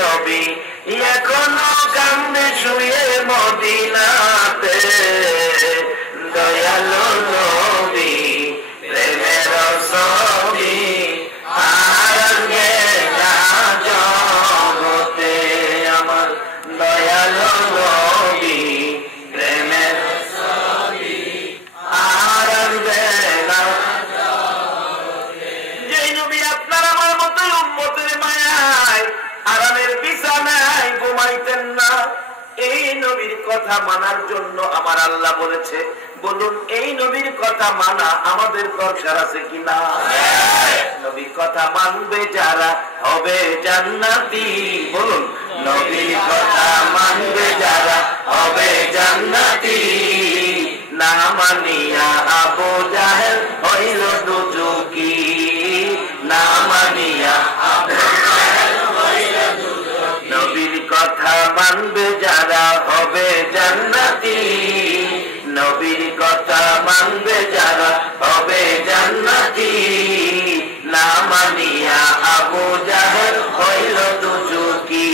নবী এখনো কান্দে শুয়ে মদিনাতে, দয়ালু নবী প্রেমের ছবি আর আসবে না জগতে। আমার দয়ালু নবী প্রেমের ছবি আর আসবে না জগতে। যেই নবী আপনার আমার মতো উম্মতের মায়ায় আরামের বিছানায় ঘুমাইতেন না, এই নবীর কথা মানার জন্য আমার আল্লাহ বলেছে, বলুন এই নবীর কথা মানা আমাদের দরকার আছে কিনা? নবীর কথা মানবে যারা হবে জান্নাতি, বলুন নবীর কথা মানবে যারা হবে জান্নাতি। না মানিয়া আবু জাহেল হইল দুজকি, না মানিয়া আবু জাহেল হইল দুজকি। নবীর কথা মানবে যারা হবে জান্নাতি, নবীর কথা মানবে যারা হবে জান্নাতি। না মানিয়া আবু জাহেল হইল দুজকি,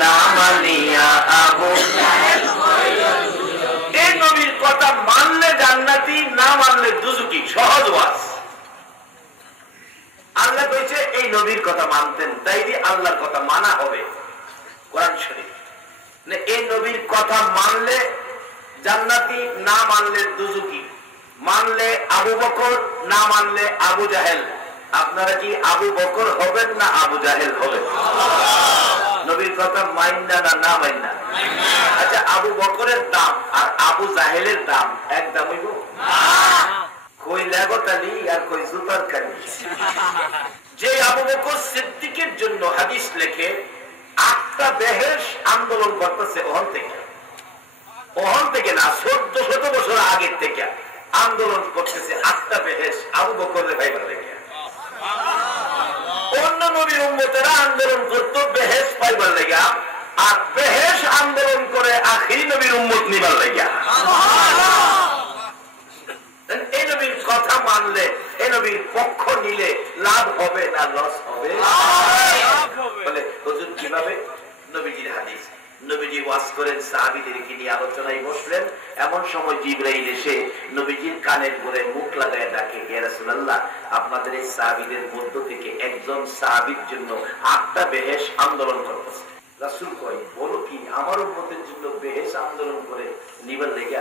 না মানিয়া আবু জাহেল হইল দুজকি। এই নবীর কথা মানলে জান্নাতি, না মানলে দুজকি। সহজ ওয়াজ। আল্লাহ কইছে এই নবীর কথা মানতেন, তাই দিয়ে আল্লাহর কথা মানা হবে। কোরআন শরীফ এই নবীর কথা মানলে জান্নাতি, না মানলে দুজকি। মানলে আবু বকর, না মানলে আবু জাহেল। আপনারা কি আবু বকর হবেন না আবু জাহেল হবেন? নবীর কথা মাইন্না না না মাইন্না? আচ্ছা, আবু বকরের দাম আর আবু জাহেলের দাম এক দাম হইব? কই লাগতালি আর কই জুতার কালি। যে আবু বকর সিদ্দিকের জন্য হাদিস লেখে 8টা বেহেশ আন্দোলন করতেছে, ওহন থেকে না 1400 বছর আগের থেকে আন্দোলন করতেছে 8টা বেহেশ আবু বকরের ভাইবার লেগে। অন্য নবীর উম্মতেরা আন্দোলন করত বেহেশ পাইবার লেগে, আর বেহেশ আন্দোলন করে আখিরি নবীর উম্মত নিবার লেগে। এই নবীর কথা মানলে, এই নবীর পক্ষ নিলে লাভ হবে না লস হবে? বলে হুজুর কিভাবে? নবীজির হাদিস, নবীজি ওয়াজ করেন, সাহাবীদেরকে নিয়ে আলোচনায় বসলেন। এমন সময় জিবরাইল এসে নবীজির কানের ধরে মুখ লাগায় ডাকে, ইয়া রাসূলুল্লাহ, আপনাদের এই সাহাবীদের মধ্য থেকে একজন সাহাবীর জন্য 8টা বেহেশ আন্দোলন করতেছে। রাসূল কয়, বলো কি, আমার উম্মতের জন্য বেহেশ আন্দোলন করে নিবার লেগে?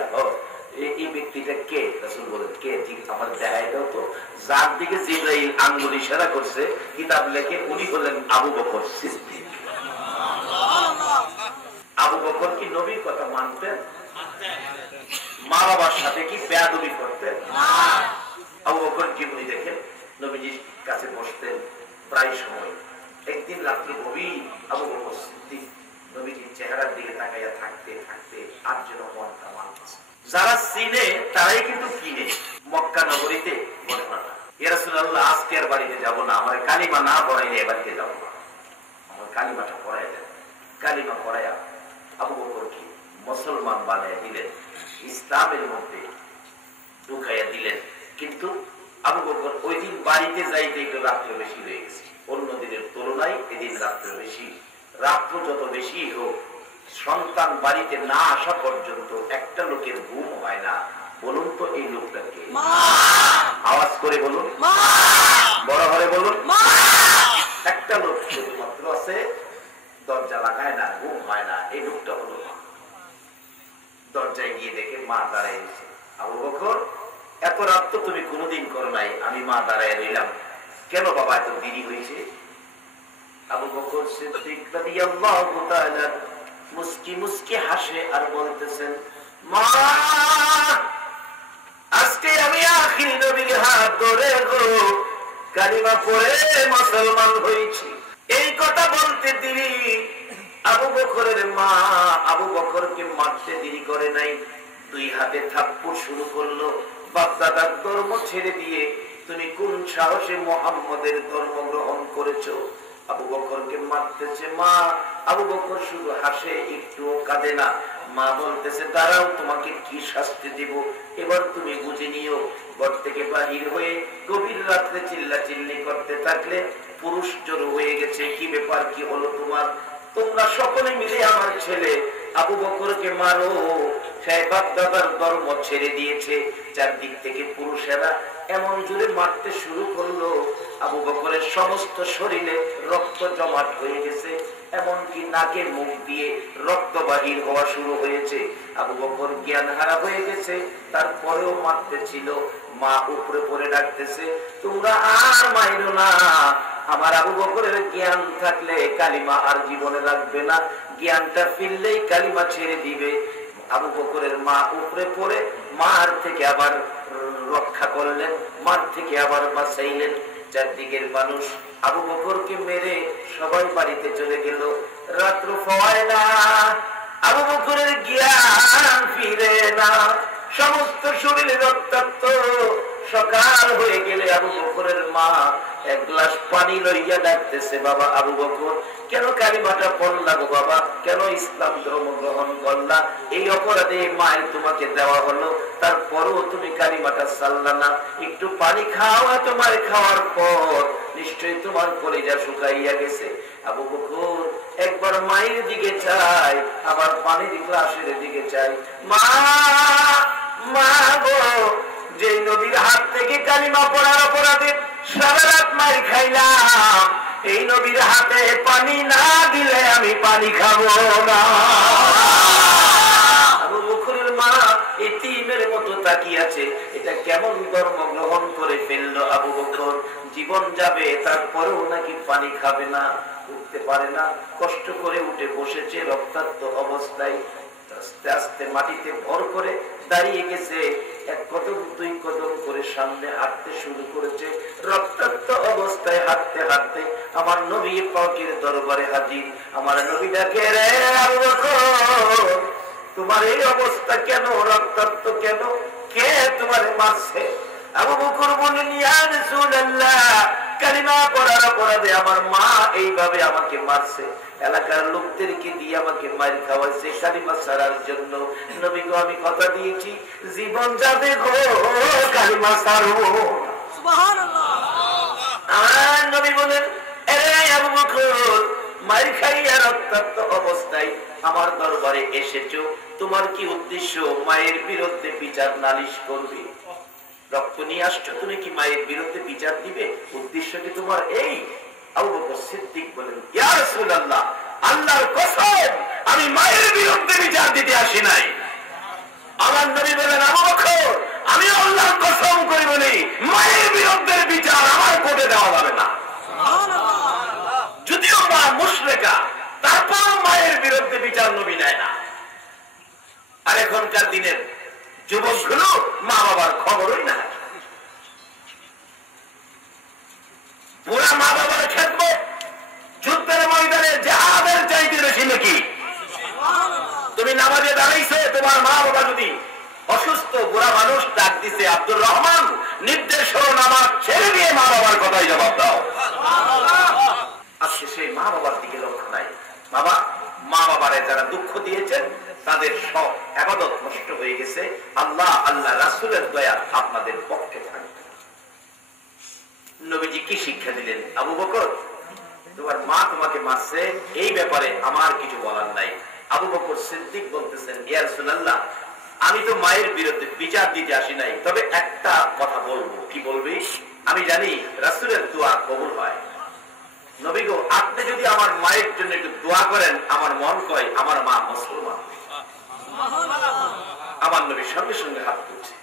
এই ব্যক্তিটা কে? রাসূল বলেন, কে? আমার দেখাই দাও তো। যার দিকে জিবরাইল আঙ্গুল ইশারা করছে কিতাব লেখে, উনি হলেন আবু বকর সিদ্দিক। আবু বকর কি নবীর কথা মানতেন? মা বাবার সাথে কি বেয়াদবি করতেন? আবু বকর জীবনী দেখেন, নবীজির কাছে বসতেন প্রায় সময়। একদিন রাত্রে গভীর আবু বকর সিদ্দিক নবীজির চেহারার দিকে তাকাইয়া থাকতে থাকতে আর যেন মনটা মানতেছে। যারা চিনে তারাই কিন্তু কিনে। মক্কা নগরীতে ঘটনাটা, ইয়া রাসূলুল্লাহ, আজকে আর বাড়িতে যাবো না, আমার কালিমা না পড়াইলে এ বাড়িতে যাবো না, আমার কালিমাটা পড়াই দেন। কালিমা পড়াইয়া আবু বকরকে মুসলমান বানিয়ে দিলেন, ইসলামের মধ্যে ঢুকাইয়া দিলেন। কিন্তু আবু বকর ওই দিন বাড়িতে যাইতে একটু রাত্রে বেশি হয়ে গেছে, অন্য দিনের তুলনায় এদিন রাত্রে বেশি। রাত্র যত বেশি হোক, সন্তান বাড়িতে না আসা পর্যন্ত একটা লোকের ঘুম হয় না। বলুন তো এই লোকটাকে? আওয়াজ করে বলুন, বড় ঘরে বলুন। একটা লোক শুধুমাত্র আছে, দরজা লাগায় না, ঘুম হয় না, এই লোকটা হলো মা। দরজায় গিয়ে দেখে মা দাঁড়ায় গেছে। আবু বকর, এত রাত তো তুমি কোনোদিন করো নাই, আমি মা দাঁড়ায় রইলাম, কেন বাবা এত দেরি হয়েছে? আবু বকর সিদ্দিক রাদিয়াল্লাহু তাআলা মুস্কি মুস্কি হাসে আর বলতেছেন, মা, আজকে আমি আখির নবীর হাত ধরে গো কালিমা পড়ে মুসলমান হয়েছি। এই কথা বলতে দেরি আবু বকরের মা আবু বকরকে মারতে দেরি করে নাই, 2 হাতে থাপ্পড় শুরু করলো। বাপ-দাদার ধর্ম ছেড়ে দিয়ে তুমি কোন সাহসে মুহাম্মদের ধর্ম গ্রহণ করেছো? আবু বকরকে মারতেছে মা। আবু বকর শুধু হাসে, একটু কাঁদে না। মা বলতেছে, দাঁড়াও, তোমাকে কি শাস্তি দিব এবার তুমি বুঝে নিও। ঘর থেকে বাহির হয়ে গভীর রাত্রে চিল্লা চিল্লি করতে থাকলে পুরুষ জড়ো হয়ে গেছে। কি ব্যাপার, কি হলো তোমার? তোমরা সকলে মিলে আমার ছেলে আবু বকরকে মারো, সে বাপ-দাদার ধর্ম ছেড়ে দিয়েছে। চারদিক থেকে পুরুষেরা এমন জোরে মারতে শুরু করলো, আবু বকরের সমস্ত শরীরে রক্ত জমাট হয়ে গেছে, এমনকি নাকের মুখ দিয়ে রক্ত বাহির হওয়া শুরু হয়েছে। আবু বকর জ্ঞান হারা হয়ে গেছে, তারপরেও মারতে ছিল। মা উপরে পড়ে ডাকতেছে, তোমরা আর মাইরো না। আমার আবু বকরের জ্ঞান থাকলে কালিমা আর জীবনে রাখবে না, জ্ঞানটা ফিরলেই কালিমা ছেড়ে দিবে। আবু বকরের মা উপরে পড়ে মার থেকে আবার রক্ষা করলেন, মার থেকে আবার বাঁচাইলেন। চারদিকের মানুষ আবু বকরকে মেরে সবাই বাড়িতে চলে গেল। রাত্র হয় না, আবু বকরের জ্ঞান ফিরে না, সমস্ত শরীরে রক্তাক্ত। সকাল হয়ে গেলে আবু বকরের মা এক গ্লাস পানি লইয়া ডাকতেছে, বাবা আবু বকর, কেন কালিমাটা পড়লা গো বাবা? কেন ইসলাম ধর্ম গ্রহণ করলা? এই অপরাধে মায়ের তোমাকে দেওয়া হলো, তারপরও তুমি কালিমাটা ছাড়লা না। একটু পানি খাওয়া, তোমার খাওয়ার পর নিশ্চয়ই তোমার কলিজা শুকাইয়া গেছে। আবু বকর একবার মায়ের দিকে চাই, আবার পানির গ্লাসের দিকে চাই। মা, মা গো, যে নবীর হাত থেকে কালিমা পড়ার অপরাধে সারা রাত মার খাইলাম, এই নবীর হাতে পানি না দিলে আমি পানি খাবো না। আবু বকরের মা এতিমের মতো তাকিয়ে আছে, এটা কেমন ধর্ম গ্রহণ করে ফেললো আবু বকর? জীবন যাবে, তারপরেও নাকি পানি খাবে না, উঠতে পারে না। কষ্ট করে উঠে বসেছে রক্তাক্ত অবস্থায়, আস্তে আস্তে মাটিতে ভর করে দাঁড়িয়ে গেছে। এক কদম দুই কদম করে সামনে হাঁটতে শুরু করেছে। রক্তাক্ত অবস্থায় হাঁটতে হাঁটতে আমার নবী পাকের দরবারে হাজির। আমার নবী ডাকে, রে আবু বকর, তোমার এই অবস্থা কেন? রক্তাক্ত কেন? কে তোমার মারছে? আবু বকর বলেন, ইয়া রাসূলুল্লাহ, কালিমা পড়ার অপরাধে আমার মা এইভাবে আমাকে মারছে, এলাকার লোকদেরকে দিয়ে আমাকে মার খাওয়াইছে কালিমা ছাড়ার জন্য। নবী গো, আমি কথা দিয়েছি জীবন যাবে গো, কালিমা ছাড়বো। সুবহানাল্লাহ। আর নবী বলেন, এরে আবু বকর, মার খাইয়া রক্তাক্ত অবস্থায় আমার দরবারে এসেছো, তোমার কি উদ্দেশ্য? মায়ের বিরুদ্ধে বিচার নালিশ করবে? রক্ত নিয়ে আসছো, তুমি কি মায়ের বিরুদ্ধে বিচার দিবে? উদ্দেশ্য কি তোমার এই? আবু বকর সিদ্দিক বলেন, ইয়া রাসূলুল্লাহ, আল্লাহর কসম, আমি মায়ের বিরুদ্ধে বিচার দিতে আসি নাই। আমার নবী বলেন, আবু বকর, আমি আল্লাহর কসম করি বলি, মায়ের বিরুদ্ধে বিচার আমার কোর্টে দেওয়া যাবে না। যদিও মা মুশরিকা, তারপরও মায়ের বিরুদ্ধে বিচার নবী নেয় না। আর এখনকার দিনের যুবকগুলো মা বাবার খবরই না। পুরা মা বাবার খেদমত যুদ্ধের ময়দানে জিহাদের চাইতে বেশি নাকি? তুমি নামাজে দাঁড়াইছো, তোমার মা বাবা যদি অসুস্থ বুড়া মানুষ ডাক দিছে, আব্দুর রহমান, নির্দেশ হলো নামাজ ছেড়ে দিয়ে মা বাবার কথাই জবাব দাও। আজকে সেই মা বাবার দিকে লক্ষ্য নাই। বাবা, মা বাবারে যারা দুঃখ দিয়েছেন তাদের সব ইবাদত নষ্ট হয়ে গেছে। আল্লাহ, আল্লাহ রাসূলের দয়া আপনাদের পক্ষে থাকবে। নবীজি কি শিক্ষা দিলেন? আবু বকর, তোমার মা তোমাকে মারছে, এই ব্যাপারে আমার কিছু বলার নাই। আবু বকর সিদ্দিক বলতেছেন, ইয়া রাসূলুল্লাহ, আমি তো মায়ের বিরুদ্ধে বিচার দিতে আসি নাই, তবে একটা কথা বলবো। কি বলবি? আমি জানি রাসূলের দোয়া কবুল হয়। নবী গো, আপনি যদি আমার মায়ের জন্য একটু দোয়া করেন, আমার মন কয় আমার মা মুসলমান। আমার নবী সঙ্গে সঙ্গে হাত তুলছে,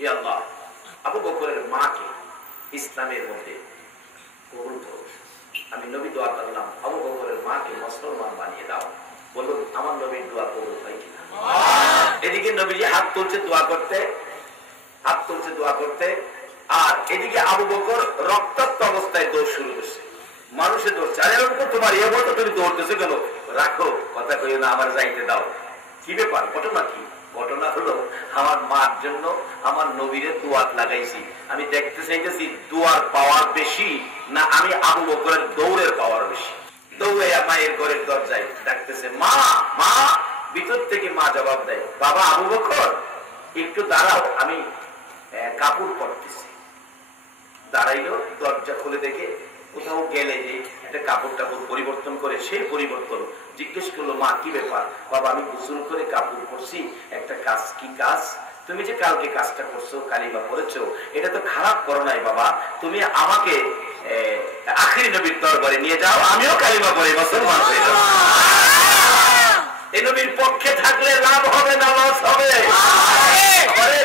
ইয়া আল্লাহ, আবু বকরের মাকে ইসলামের মধ্যে কবুল করো। আমি নবী দোয়া করলাম, আবু বকরের মাকে মুসলমান বানিয়ে দাও। বলুন, আমার নবীর দোয়া কবুল হয় কিনা? এদিকে নবীজি হাত তুলছে দোয়া করতে, হাত তুলছে দোয়া করতে, আর এদিকে আবু বকর রক্তাক্ত অবস্থায় দৌড় শুরু করছে। মানুষে দৌড়ছে, আরে তোমার এ বলতো তুমি দৌড়তেছে কেন? রাখো, কথা কইও না, আমার যাইতে দাও। কি ব্যাপার? ঘটনা কি? ঘটনা হলো, আমার মার জন্য আমার নবীরে দোয়াত লাগাইছি। আমি দেখতে চাইতেছি দোয়ার পাওয়ার বেশি না আমি আবু বকরের দৌড়ের পাওয়ার বেশি। দৌড়ে মায়ের ঘরের দরজায় ডাকতেছে, মা, মা। ভিতর থেকে মা জবাব দেয়, বাবা আবু বকর, একটু দাঁড়াও, আমি কাপড় পরতেছি। দাঁড়াইলো, দরজা খুলে দেখে কোথাও গেলে যে একটা কাপড় টাপড় পরিবর্তন করে, সেই পরিবর্তন। জিজ্ঞেস করলো, মা কি ব্যাপার? বাবা আমি গোসল করে কাপড় পরছি, একটা কাজ। কি কাজ? তুমি যে কালকে কাজটা করছো, কালিমা পড়েছো, এটা তো খারাপ করো নাই বাবা, তুমি আমাকে আখিরি নবীর দরবারে নিয়ে যাও, আমিও কালিমা পড়ে মুসলমান হয়ে যাবো। এই নবীর পক্ষে থাকলে লাভ হবে না লস হবে?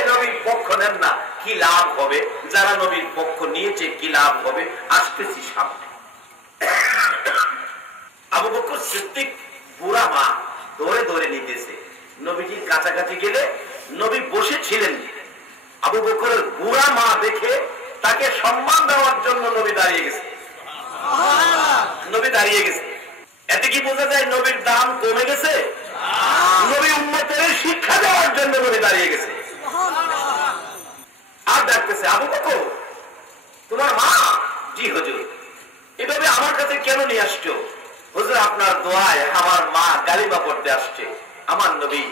নবীর পক্ষ নেন না, কি লাভ হবে? যারা নবীর পক্ষ নিয়েছে কি লাভ হবে? আসতেছি সামনে। আবু বকর সিদ্দিক বুড়া মা দৌড়ে দৌড়ে নিতেছে। নবীজির কাছাকাছি গেলে নবী বসেছিলেন, আবু বকরের বুড়া মা দেখে তাকে সম্মান দেওয়ার জন্য নবী দাঁড়িয়ে গেছে। নবী দাঁড়িয়ে গেছে। এতে কি বোঝা যায় নবীর দাম কমে গেছে? নবী উম্মতের শিক্ষা দেওয়ার জন্য নবী দাঁড়িয়ে গেছে। আর ডাকতেছে, আবু বকর তোমার মা? জি হুজুর। এভাবে আমার কাছে কেন নিয়ে আসছো? হুজুর আপনার দোয়ায় আমার মা কালিমা পড়তে আসছে। আমার নবী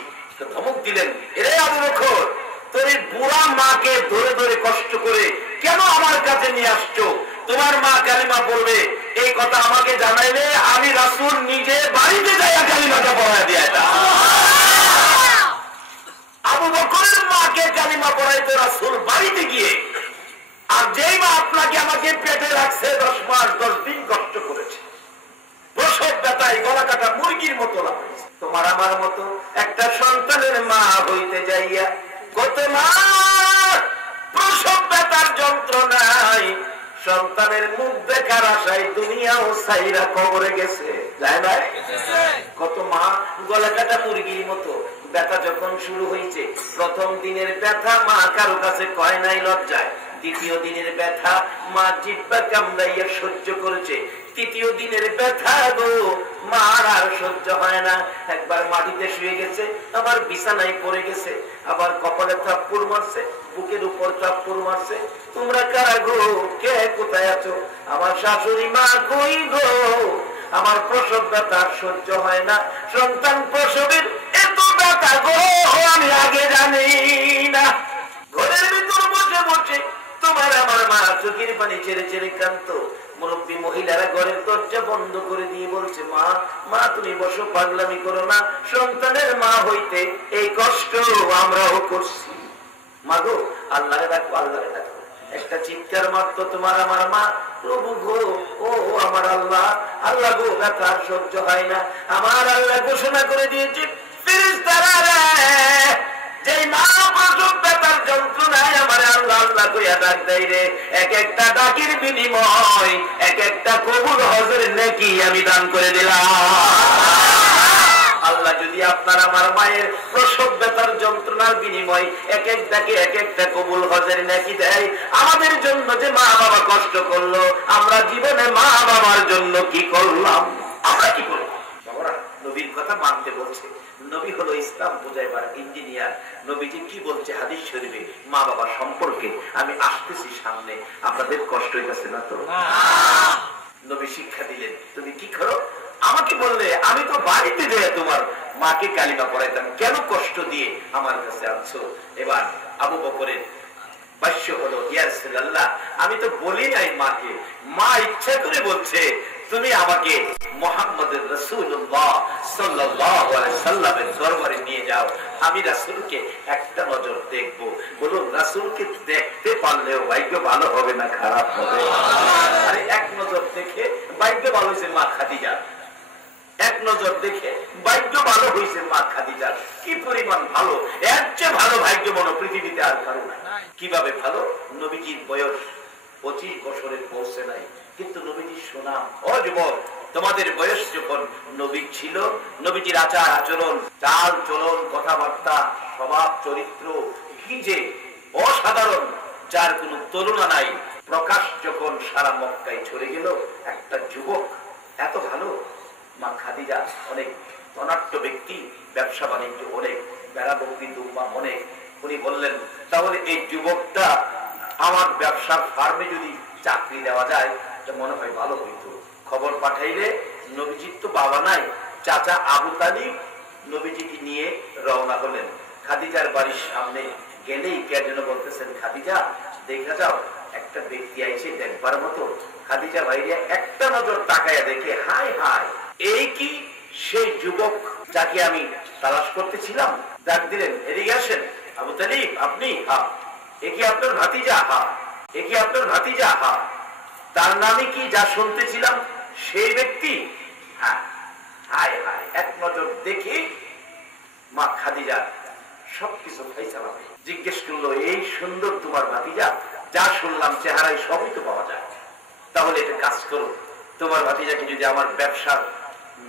ধমক দিলেন, এরে আবু বকর, তোর বুড়া মাকে ধরে ধরে কষ্ট করে কেন আমার কাছে নিয়ে আসছো? তোমার মা কালিমা পড়বে এই কথা আমাকে জানাইলে আমি রাসূল নিজে বাড়িতে যাইয়া কালিমাটা পড়ায় দিয়া। আবু বকরের মাকে কালিমা পড়াইতো রাসূল বাড়িতে গিয়ে। আর যেই মা আপনাকে আমাকে পেটে রাখছে 10 মাস 10 দিন কষ্ট করেছে, প্রসব ব্যথায় গলা কাটা মুরগির মতো লাগছে, তোমার আমার মতো একটা সন্তানের মা হইতে যাইয়া কত মা প্রসব ব্যথার যন্ত্রণায় সন্তানের মুখ দেখার আশায় দুনিয়াও সাইরা কবরে গেছে, যায় না? কত মা গলা কাটা মুরগির মতো। ব্যথা যখন শুরু হয়েছে, প্রথম দিনের ব্যথা মা কারো কাছে কয় নাই লজ্জায়, দ্বিতীয় দিনের ব্যথা মা জিহ্বা কামড়াইয়া সহ্য করেছে, তৃতীয় দিনের ব্যথা গো মার আর সহ্য হয় না। একবার মাটিতে শুয়ে গেছে, আবার বিছানায় পড়ে গেছে, আবার কপালে থাপ্পড় মারছে, বুকের উপর থাপ্পড় মারছে। তোমরা কারা গো? কে কোথায় আছো? আমার শাশুড়ি মা কই গো? আমার প্রসব ব্যথা সহ্য হয় না, সন্তান প্রসবের এত ব্যথা গো আমি আগে জানি না। ঘরের ভিতর বসে বসে তোমার আমার মা চোখের পানি ছেড়ে ছেড়ে কাঁদত। মুরব্বী মহিলারা ঘরের দরজা বন্ধ করে দিয়ে বলছে, মা মা তুমি বসো, পাগলামি করো না, সন্তানের মা হইতে এই কষ্ট আমরাও করছি। মা গো আল্লাহরে ডাকো, আল্লাহরে ডাকো। একটা চিৎকার মারতো তোমার আমার মা, প্রভু গো, ও আমার আল্লাহ, আল্লাহ গো ব্যথা সহ্য হয় না। আমার আল্লাহ ঘোষণা করে দিয়েছে, ফেরেশতারা রে, যেই মা প্রসব ব্যথার যন্ত্রণায় আমার আল্লাহ আল্লাহ কইয়া ডাক দেয় রে, এক একটা ডাকের বিনিময় এক একটা কবুল হজের নেকি আমি দান করে দিলাম। আল্লাহ যদি আপনার আমার মায়ের প্রসব ব্যথার যন্ত্রণার বিনিময় এক একটাকে এক একটা কবুল হজের নেকি দেয়, আমাদের জন্য যে মা বাবা কষ্ট করলো, আমরা জীবনে মা বাবার জন্য কি করলাম? আমরা কি করলাম? নবীর কথা মানতে বলছে। নবী হলো ইসলাম বুঝাইবার ইঞ্জিনিয়ার। নবীজি কি বলছে হাদিস শরীফে মা বাবা সম্পর্কে? আমি আসতেছি সামনে, আপনাদের কষ্ট হইতেছে না তো? নবী শিক্ষা দিলেন, তুমি কি করো? আমাকে বললে আমি তো বাড়িতে যাই তোমার মাকে কালিমা পড়াইতাম, কেন কষ্ট দিয়ে আমার কাছে আনছো? এবার আবু বকরের ভাষ্য হলো, ইয়া রাসূলুল্লাহ আমি তো বলি নাই মাকে, মা ইচ্ছা করে বলছে তুমি আমাকে মুহাম্মদুর রাসূলুল্লাহ সাল্লাল্লাহু আলাইহি সাল্লামের দরবারে নিয়ে যাও, আমি রাসূলকে একটা নজর দেখব। বলুন রাসূলকে দেখতে পারলেও ভাগ্য ভালো হবে না খারাপ হবে? আরে এক নজর দেখে ভাগ্য ভালো হয়েছে মা খাদিজা, এক নজর দেখে ভাগ্য ভালো হয়েছে মা খাদিজার। কি পরিমাণ ভালো! এর চেয়ে ভালো ভাগ্য মনে পৃথিবীতে আর কারো নাই। কিভাবে ভালো? নবীজির বয়স 25 বছরের পৌঁছে নাই, কিন্তু নবীজির সুনাম। ও যুবক, তোমাদের বয়স যখন নবী ছিল, নবীজির আচার আচরণ, চাল চলন, কথাবার্তা, স্বভাব চরিত্র কি যে অসাধারণ, যার কোনো তুলনা নাই। প্রকাশ যখন সারা মক্কায় ছড়ে গেল, একটা যুবক এত ভালো। মা খাদিজা অনেক ধনাঢ্য ব্যক্তি, ব্যবসা বাণিজ্য অনেক, বেড়া বকরি দুম্বা অনেক। উনি বললেন তাহলে এই যুবকটা আমার ব্যবসার ফার্মে যদি চাকরি দেওয়া যায় তো মনে হয় ভালো হইতো। খবর পাঠাইলে নবীজির তো বাবা নাই, চাচা আবু তালিব নবীজিকে নিয়ে রওনা হলেন। খাদিজার বাড়ির সামনে গেলেই কে যেন বলতেছেন, খাদিজা দেখা যাও একটা ব্যক্তি আইছে দেখবার মতো। খাদিজা ভাইয়া একটা নজর তাকায়া দেখে হায় হায়, এই কি সেই যুবক যাকে আমি তালাশ করতেছিলাম? ডাক দিলেন, এদিকে আসেন আবু তালিব, আপনি? হ্যাঁ। এ কি আপনার ভাতিজা? হ্যাঁ। এ কি আপনার ভাতিজা? হ্যাঁ। তার নামে কি যা শুনতেছিলাম সেই ব্যক্তি? হ্যাঁ। হায় হায়, এক নজর দেখে মা খাদিজা সবকিছু ফাইসালা জিজ্ঞেস করলো, এই সুন্দর তোমার ভাতিজা? যা শুনলাম চেহারায় সবই তো পাওয়া যায়। তাহলে এটা কাজ করো, তোমার ভাতিজাকে যদি আমার ব্যবসার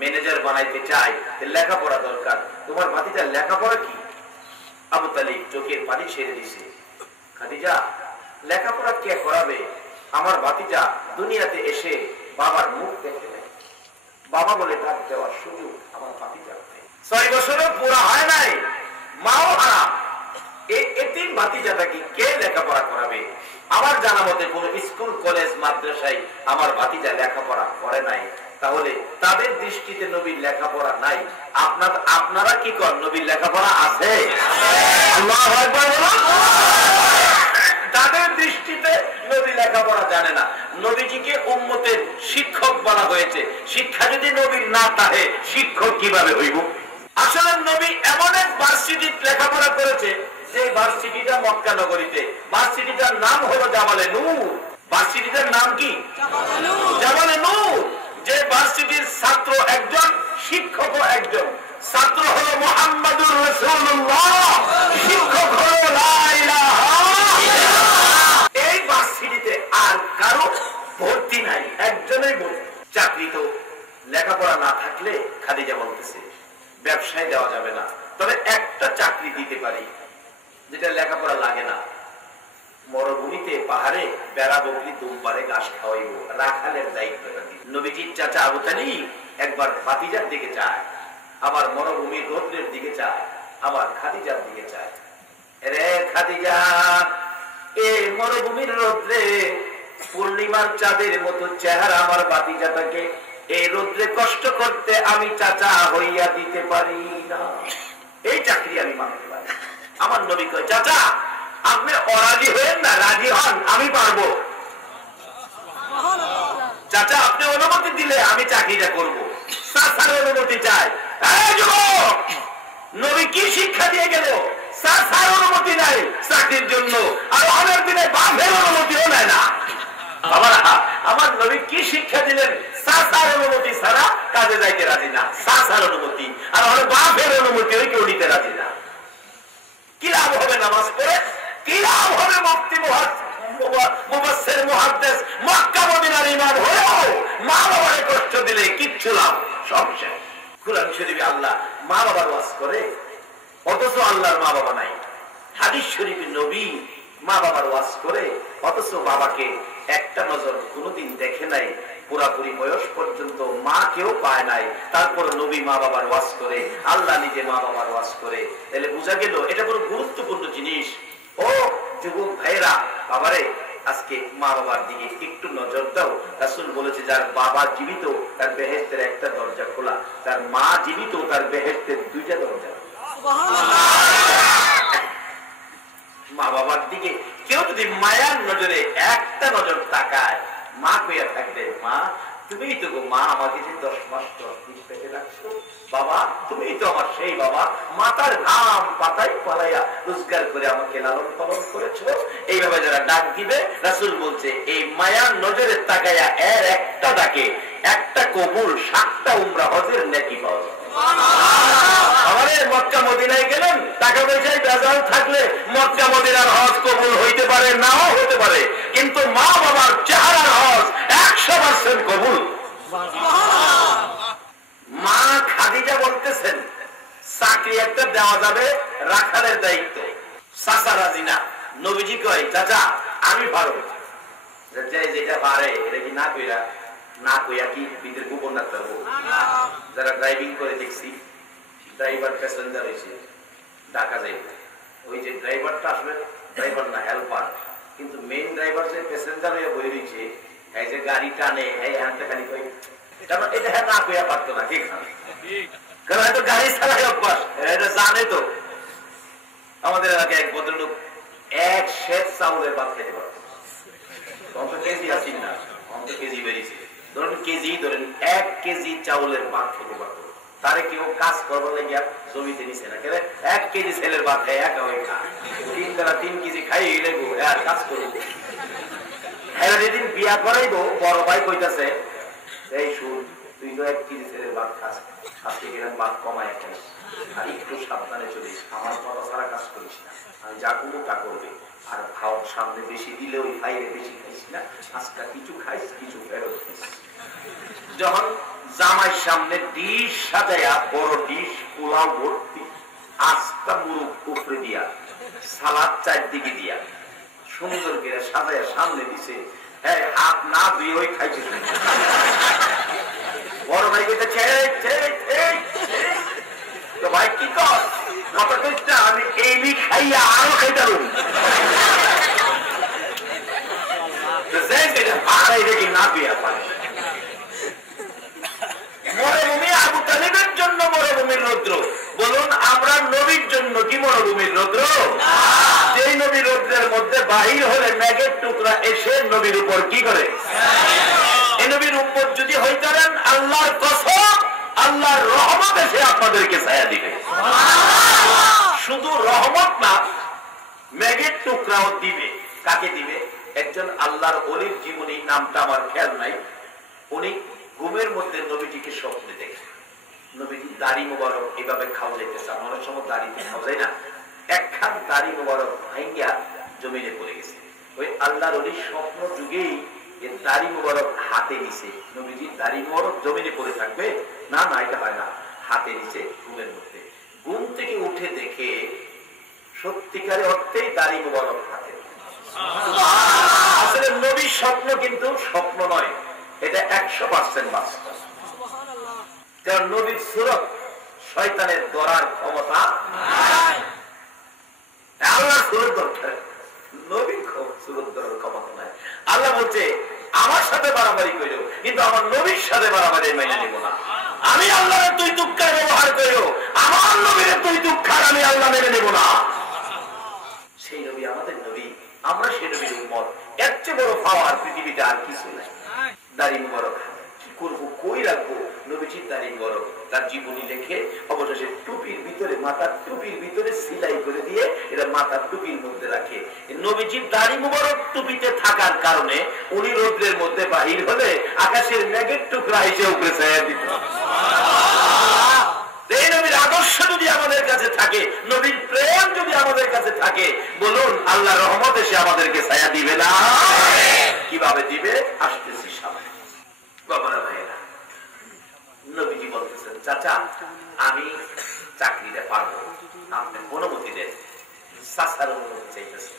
ম্যানেজার বানাইতে চাই, লেখাপড়া দরকার। তোমার ভাতিজার লেখাপড়া কি? আবু তালিব চোখের পানি ছেড়ে দিছে। খাদিজা, লেখাপড়া কে করাবে? আমার ভাতিজা দুনিয়াতে এসে বাবার মুখ দেখে নেয়, বাবা বলে ডাক দেওয়ার সুযোগ আমার ভাতিজা 6 বছরও পুরা হয় নাই, মাও হারাম। এই এতিম ভাতিজাটাকে কে লেখাপড়া করাবে? আমার জানা মতে কোন স্কুল কলেজ মাদ্রাসায় আমার ভাতিজা লেখাপড়া করে নাই। তাহলে তাদের দৃষ্টিতে নবীর লেখাপড়া নাই। আপনারা কি করেন? নবীর লেখাপড়া আছে? আল্লাহু আকবার বলুন। তাদের দৃষ্টিতে নবী লেখাপড়া জানে না। নবীজিকে উম্মতের শিক্ষক বলা হয়েছে। শিক্ষা যদি নবীর না থাকে, শিক্ষক কিভাবে হইব? আসলে নবী এমন এক ভার্সিটিতে লেখাপড়া করেছে যে ভার্সিটিটা মক্কা নগরীতে। ভার্সিটিটার নাম হলো জাবালে নূর। ভার্সিটিটার নাম কি? জাবালে নূর। যে ভার্সিটির ছাত্র একজন, শিক্ষক একজন। ছাত্র হলো মুহাম্মাদুর রাসূলুল্লাহ, শিক্ষক হলো লা ইলাহা ইল্লাল্লাহ। এই ভার্সিটিতে আর কারো ভর্তি নাই, একজনেই ভর্তি। চাকরি তো লেখাপড়া না থাকলে খাদিজা বলতেছে ব্যবসায় দেওয়া যাবে না, তবে একটা চাকরি দিতে পারি যেটা লেখাপড়া লাগে না। মরুভূমিতে পাহাড়ে বেড়া বকরি দুমবারে ঘাস খাওয়াইব, রাখালের দায়িত্বটা দিই। নবীজির চাচা আবু তালিব একবার ভাতিজার দিকে চায়, আবার মরুভূমির রৌদ্রের দিকে চায়, আবার খাদিজার দিকে চায়। রে খাদিজা, এই মরুভূমির রৌদ্রে পূর্ণিমার চাঁদের মতো চেহারা আমার ভাতিজাটাকে এই রৌদ্রে কষ্ট করতে আমি চাচা হইয়া দিতে পারি না। এই চাকরি আমি মানতে পারি। আমার নবী কয়, চাচা আপনি অরাজি হয়েন না, রাজি হন, আমি পারবো। চাচা আপনি অনুমতি দিলে আমি চাকরিটা করবো। চাচার অনুমতি চাই। নবী কি শিক্ষা দিয়ে গেল? চাচার অনুমতি নাই চাকরির জন্য, আর অনেক দিনে বাপের অনুমতিও নেয় না। আমার নবী কি শিক্ষা দিলেন? চাচার অনুমতি ছাড়া কাজে যাইতে রাজি না। চাচার অনুমতি আর বাপের অনুমতি কেউ নিতে রাজি না। কি লাভ হবে নামাজ পড়ে? কি লাভ হবে মুফতি মুফাসসির মুহাদ্দিস মক্কা মদিনার ইমাম হয়েও মা বাবারে কষ্ট দিলে কিচ্ছু লাভ, সব শেষ। কুরআন শরীফে আল্লাহ মা বাবার ওয়াজ করে, অথচ আল্লাহর মা বাবা নাই। হাদিস শরীফে নবী মা বাবার ওয়াজ করে, অথচ বাবাকে একটা নজর কোনোদিন দেখে নাই। পুরাপুরি বয়স পর্যন্ত মা কেউ পায় নাই, তারপর নবী মা বাবার ওয়াজ করে, আল্লাহ নিজে মা বাবার ওয়াজ করে। তাহলে বোঝা গেল এটা বড় গুরুত্বপূর্ণ জিনিস। ও যুবক ভাইরা, বাবারে আজকে মা বাবার দিকে একটু নজর দাও। রাসূল বলেছে, যার বাবা জীবিত তার বেহেশতের একটা দরজা খোলা, তার মা জীবিত তার বেহেশতের 2টা দরজা। মা বাবার দিকে কেউ যদি মায়ার নজরে একটা নজর তাকায়, মা কইয়া থাকবে, মা তুমি তো গো মা আমাকে যে 10 মাস 10 দিন পেটে রাখছো, বাবা তুমি তো আমার সেই বাবা, মাথার ঘাম পাতায় পালাইয়া রোজগার করে আমাকে লালন পালন করেছো। এইভাবে যারা ডাক দিবে, রাসূল বলছে এই মায়ার নজরে তাকায়া এর একটা ডাকে একটা কবুল 7টা উমরা হজের নেকি পাওয়া যায়। আমাদের মক্কা মদিনায় গেলেন, টাকা পয়সায় বেজাল থাকলে মক্কা মদিনার হজ কবুল হইতে পারে, নাও হতে পারে, কিন্তু মা বাবার চেহারার হজ 100% কবুল। মা খাদিজা বলতেছেন চাকরি একটা দেওয়া যাবে, রাখালের দায়িত্ব। চাচা রাজি না। নবীজি কয়, চাচা আমি পারবো। যেটা পারে এটা কি না কইরা না কইয়া কি ভিতরে গোপন রাখতে পারবো? যারা ড্রাইভিং করে দেখছি, ড্রাইভার প্যাসেঞ্জার হয়েছে ঢাকা যাইবে, ওই যে ড্রাইভারটা আসবে, ড্রাইভার না হেল্পার, কিন্তু মেইন ড্রাইভার যে প্যাসেঞ্জার হয়ে বই রয়েছে, এই যে গাড়ি টানে, এই হাতে খালি কই এটা না কইয়া পারতো না, ঠিক না? কারণ হয়তো গাড়ি চালাই অভ্যাস, এটা জানে তো। আমাদের এলাকায় এক ভদ্রলোক 1 সের চাউলের ভাত খেতে পারতো, কেজি আসিন না, কত কেজি বেরিয়েছে, ধরেন কেজি, ধরেন 1 কেজি চাউলের ভাত খেতে পারবো, তারে কেউ কাজ করবো লাগিয়া জমিতে নিছে না, কেন 1 কেজি ছেলের ভাত খায়, একা হয়ে খায়, 3 বেলা 3 কেজি খাই নেবো আর কাজ করবো। হ্যাঁ, যেদিন বিয়া করাইবো বড় ভাই কইতাছে, এই শুন, তুই তো 1 কেজি ছেলের ভাত খাস, আজকে গেলাম ভাত কমায় খাইস, আর একটু সাবধানে চলিস, আমার কথা ছাড়া কাজ করিস না, আমি যা করবো তা করবে, আর ভাও সামনে বেশি দিলে ওই বাইরে বেশি খাইস না, আজকে কিছু খাইস কিছু ফেরত খাইস। যখন জামাইয়ের সামনে ডিশ সাজায়া, বড় ডিশ পোলাও ভর্তি, আস্তা মুরুখ উপরে দিয়া, সালাদ চারদিকে দিয়া সুন্দর করে সাজায়া সামনে দিছে, হ্যাঁ হাত না ধুয়ে ওই খাইছে। বড় ভাই কেছে, ভাই কি কর, আমি এই খাইয়া আরো খাইতাম, দেখি না পিয়া পারে। মরুভূমি আবু তালিবের জন্য মরুভূমির রৌদ্র, বলুন আমরা নবীর জন্য কি মরুভূমির রৌদ্র? যেই নবী রৌদ্রের মধ্যে বাহির হলে মেঘের টুকরা এসে নবীর উপর কি করে? এই নবীর উম্মত যদি হইতারেন, আল্লাহর কসম, আল্লাহর রহমত এসে আপনাদেরকে ছায়া দিবে। শুধু রহমত না, মেঘের টুকরাও দিবে। কাকে দিবে? একজন আল্লাহর ওলির জীবনী, নামটা আমার খেয়াল নাই, উনি ঘুমের মধ্যে নবীজিকে স্বপ্নে দেখে, নবীজি দাড়ি মোবারক এভাবে খাওয়া যাইতেছে, অনেক সময় দাড়িতে খাওয়া যায় না, একখান দাড়ি মোবারক ভাঙ্গিয়া জমিনে পড়ে গেছে। ওই আল্লাহর ওলির স্বপ্ন যুগেই দাড়ি মোবারক হাতে নিছে, নবীজি দাড়ি মোবারক জমিনে পড়ে থাকবে না, না এটা হয় না, হাতে নিছে ঘুমের মধ্যে। ঘুম থেকে উঠে দেখে সত্যিকারে অর্থেই দাড়ি মোবারক হাতে। আসলে নবীর স্বপ্ন কিন্তু স্বপ্ন নয়, এটা 100% বাস্তব। কারণ নবীর সুরত শয়তানের ধরার ক্ষমতা নাই, আল্লাহ সুরত দরকার, নবীর সুরত ধরার ক্ষমতা নাই। আল্লাহ বলছে আমার সাথে বাড়াবাড়ি করো, কিন্তু আমার নবীর সাথে বাড়াবাড়ি মেনে নেব না। আমি আল্লাহর তুই তুক্কার ব্যবহার করো, আমার নবীর তুই তুক্কার আমি আল্লাহ মেনে নেব না। সেই নবী আমাদের নবী, আমরা সেই নবীর উম্মত। এর চেয়ে বড় পাওয়ার পৃথিবীতে আর কিছু নাই। দাড়ি মুবারক কি করবো, কই রাখবো? নবীজির দাড়ি মুবারক তার জীবনী লেখে অবশেষে টুপির ভিতরে, মাথার টুপির ভিতরে সিলাই করে দিয়ে এটা মাথার টুপির মধ্যে রাখে। নবীজির দাড়ি মুবারক টুপিতে থাকার কারণে উনি রৌদ্রের মধ্যে বাহির হলে আকাশের মেঘের টুকরা এসে উপরে ছায়া দিত। এই নবীর আদর্শ যদি আমাদের কাছে থাকে, নবীর প্রেম যদি আমাদের কাছে থাকে, বলুন আল্লাহ রহমত এসে আমাদেরকে ছায়া দিবে না? কিভাবে দিবে? আসতেছি সামনে। বাবারা ভাইয়েরা, নবীজি বলতেছেন, চাচা আমি চাকরিটা পারবো, আপনি অনুমতি দেন। চাচার অনুমতি চাইতেছে।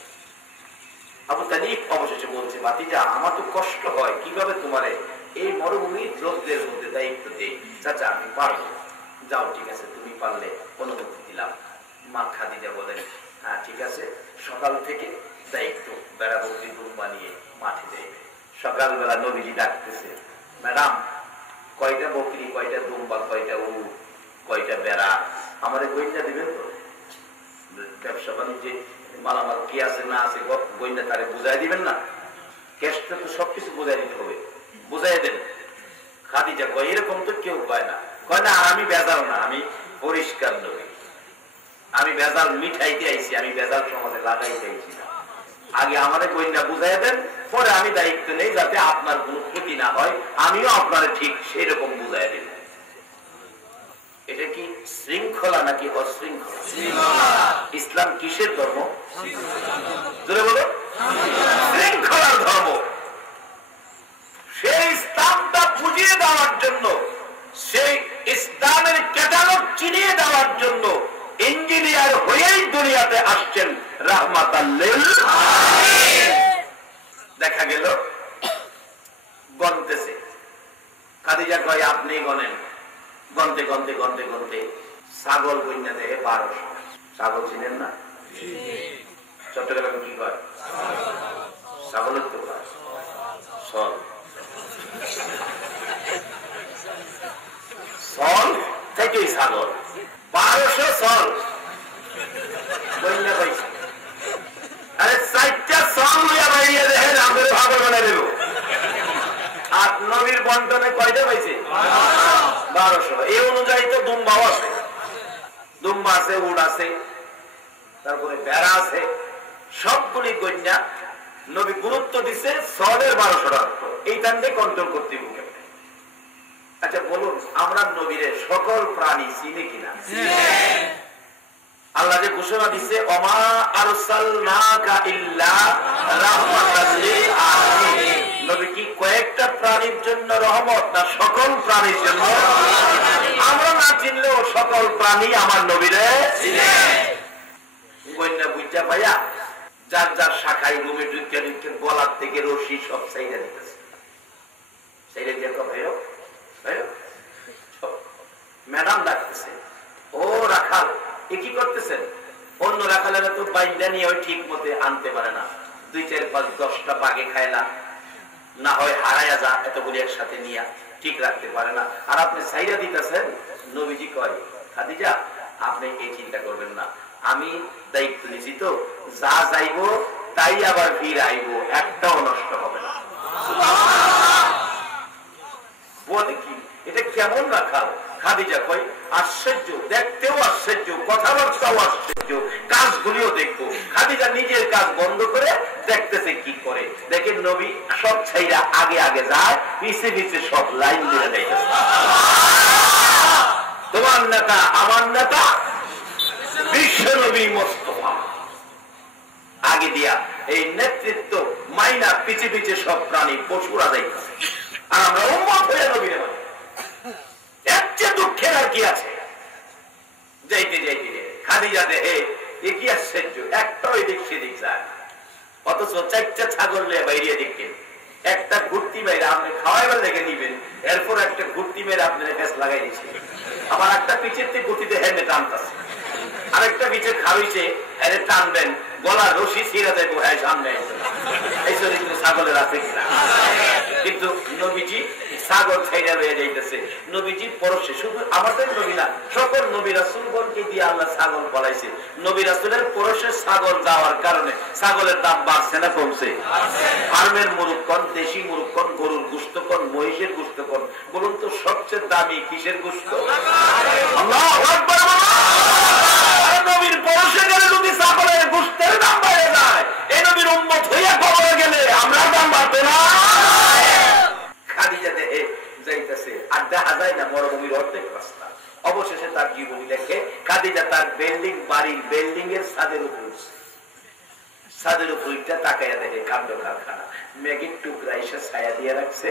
আবু তালিব অবশেষে বলছে, ভাতিজা আমার তো কষ্ট হয়, কিভাবে তোমারে এই মরুভূমির রৌদ্রের মধ্যে দায়িত্ব দেই? চাচা আমি পারবো। যাও, ঠিক আছে, তুমি পারলে অনুমতি দিলাম। মা খাদিজা বলেন, হ্যাঁ ঠিক আছে, সকাল থেকে দায়িত্ব, বেড়া বকরি রুম বানিয়ে মাঠে দেবে। সকালবেলা নবীজি ডাকতেছে, ম্যাডাম কয়টা বকরি, কয়টা দুম্বা, কয়টা উট, কয়টা বেড়া আমাদের গইনা দিবেন তো? ব্যবসা বাণিজ্যে মালামাল কি আছে না আছে গইনা তারে বুঝাই দিবেন না? ক্যাশটা তো সবকিছু বুঝাই দিতে হবে, বুঝাই দেন। খাদিজা কয়, এরকম তো কেউ কয় না। কয় না, আমি বেজাল না, আমি পরিষ্কার নবী, আমি বেজাল মিঠাইতে আইছি, আমি বেজাল সমাজে লাগাইতে আইছি না। আগে আমাদের কইনা বুঝাই দেন, পরে আমি দায়িত্ব নেই যাতে আপনার কোনো ক্ষতি না হয়, আমিও আপনার ঠিক সেই রকম বুঝাই দেব। এটা কি শৃঙ্খলা নাকি অশৃঙ্খলা? ইসলাম কিসের ধর্ম? জোরে বলো, শৃঙ্খলার ধর্ম। সেই ইসলামটা বুঝিয়ে দেওয়ার জন্য, সেই ইসলামের ক্যাটালগ চিনিয়ে দেওয়ার জন্য ইঞ্জিনিয়ার হয়েই দুনিয়াতে আসছেন রাহমাতাল লিল আলামিন। দেখা গেল গনতেছে, খাদিজা কয় আপনি গনেন। গনতে গনতে গনতে গনতে ছাগল গইনা দেহে 1200। ছাগল চিনেন না? চট্টগ্রামে কি কয়? ছাগলের তো কয় সল। সল থেকেই ছাগল 1200 সল গইনা পাইছে। আরে 4টা সল লইয়া বাইরে দেখেন আমাদের ভাগল বানাই দেব। আর নবীর বন্টনে কয়টা পাইছে? 1200। এই অনুযায়ী তো দুম্বাও আছে, দুম্বা আছে, উট আছে, তারপরে ভেড়া আছে, সবগুলি কন্যা নবী গুরুত্ব দিচ্ছে সলের 1200 টাকা। এইখান থেকে কন্ট্রোল করতে হবে। আচ্ছা বলুন, আমরা নবীরে সকল প্রাণী চিনি কিনা? আল্লাহ যে ঘোষণা দিচ্ছে ওমা আরসালনাকা ইল্লা রাহমাতাল লিল আলামিন, নবী কি কয়েকটা প্রাণীর জন্য রহমত না সকল প্রাণীর জন্য? আমরা না চিনলেও সকল প্রাণী আমার নবীরে চিনে। কন্যা বুঝা ভাইয়া যার যার শাখায় রুমে ঢুকে ঢুকে গলার থেকে রশি সব চাইরা দিতেছে, চাইরা দিয়ে তো ভাইও ম্যাডাম ডাকতেছে, ও রাখাল এ কি করতেছেন? অন্য রাখালেরা তো বাইন্দা নিয়ে ওই ঠিক মতে আনতে পারে না, 2, 4, 5, 10টা বাগে খায়লা, না হয় হারায়া যা, এতগুলি একসাথে নিয়ে ঠিক রাখতে পারে না। আর আপনি চাইরা দিতেছেন। নবীজি কয়, খাদিজা আপনি এই চিন্তা করবেন না, আমি দায়িত্ব নিছি তো, যা যাইব তাই আবার ফিরে আইব, একটাও নষ্ট হবে না। বলে কি এটা কেমন রাখাল? খাদিজা কয় আশ্চর্য, দেখতেও আশ্চর্য, কথাবার্তাও আশ্চর্য, কাজগুলিও দেখবো। খাদিজা নিজের কাজ বন্ধ করে দেখতেছে কি করে। দেখেন নবী সব ছাইরা আগে আগে যায়, পিছে পিছে সব লাইন দিয়ে যাইতেছে। তোমার নেতা আমার নেতা বিশ্ব নবী মোস্তফা আগে দিয়া এই নেতৃত্ব মাইনা পিছে পিছে সব প্রাণী পশুরা যাইতেছে। আর আমরা উম্মত হয়ে নবীরে মানি। এর চেয়ে দুঃখের আর কি আছে? যাইতে যাইতে খাদিজা দেহে কি আশ্চর্য, একটাও এদিক সেদিক যায়, অথচ 4টা ছাগল নিয়ে বাইরে দেখবেন, একটা ঘুরতি মেরে আপনি খাওয়াইবার লেগে নিবেন, এরপর একটা ঘুরতি মেরে আপনার কাছে লাগাই দিচ্ছে, আবার একটা পিছের থেকে গতিতে হেঁটে টানতেছে, আরেকটা পিছে খাওয়াইছে এর টানবেন, গলা রশি ছিঁড়া দেবো, হ্যাঁ সামনে এই চরিত্র ছাগলের আছে কিনা? কিন্তু নবীজি ছাগল ছাইড়া হয়ে যাইতেছে। নবীজি পরশে শুধু আমাদের নবী না, সকল নবী রাসূলগণকে দিয়ে আল্লাহ ছাগল বলাইছে। নবী রাসূলের পরশে ছাগল যাওয়ার কারণে ছাগলের দাম বাড়ছে না কমছে? ফার্মের মুরগ কোন, দেশি মুরগ কোন, গরুর গোশত কোন, মহিষের গোশত কোন? বলুন তো সবচেয়ে দামি কিসের গোশত? আল্লাহু আকবার। নবীর পরশে গেলে যদি ছাগলের গোশতের দাম বেড়ে যায়, এই নবীর উম্মত হইয়া কবরে গেলে আমরা দাম বাড়তো না? খাদিজা দেহে যাইতেছে আর দেখা যায় না মরুভূমির অর্ধেক রাস্তা। অবশেষে তার জীবনী দেখে খাদিজা তার বিল্ডিং, বাড়ির বিল্ডিং এর ছাদের উপর, ছাদের উপরটা তাকাইয়া দেখে কাণ্ড কারখানা, মেঘের টুকরা এসে ছায়া দিয়ে রাখছে।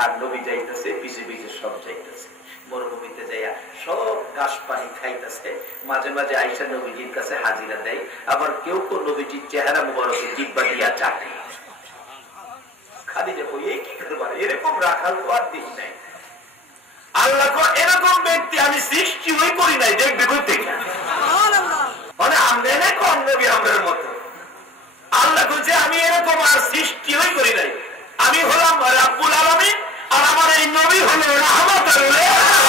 আর নবী যাইতেছে পিছে পিছে সব যাইতেছে, মরুভূমিতে যাইয়া সব ঘাস পানি খাইতেছে। মাঝে মাঝে আইসা নবীজির কাছে হাজিরা দেয়, আবার কেউ কেউ নবীজির চেহারা মুবারকে জিব্বা দিয়া চাটে। খাদিজা কই এই কি করবার, এরকম রাখাল তো আর দিন নাই। আল্লাহ এরকম ব্যক্তি আমি সৃষ্টি হই করি নাই, দেখবে কই থেকে মানে আমরা কম নবী আমরার মতো। আল্লাহ বলছে আমি এরকম আর সৃষ্টি হই করি নাই, আমি হলাম রাব্বুল আলামিন, আর আমার এই নবী হলো রাহমাতুল লিল আলামিন।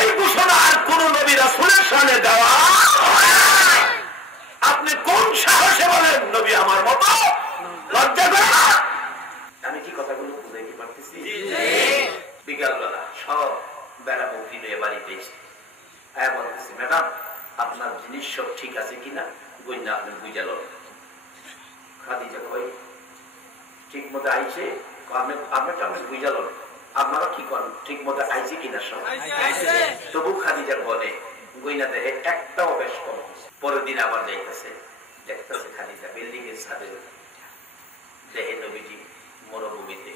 এই ঘোষণা আর কোন নবী রাসূলের সামনে দেওয়া। আপনি কোন সাহসে বলেন নবী আমার মতো? লজ্জা করে না? আমি কি কথাগুলো বুঝাইতে পারতেছি? বিকালবেলা সব বেড়া বকরি নিয়ে বাড়িতে এসে বলতেছি, ম্যাডাম আপনার জিনিস সব ঠিক আছে কিনা গইনা আপনি বুঝাল। খাদিজা কই ঠিক মতো আইছে? আপনারটা আমি বুঝাল, আপনারা কি করেন ঠিক মতো আইছে কিনা সব? তবু খাদিজা বলে গইনা দেখে একটাও বেশ কম। পরের দিন আবার যাইতেছে, দেখতেছে খাদিজা বিল্ডিং এর ছাদে দেখে নবীজি মরুভূমিতে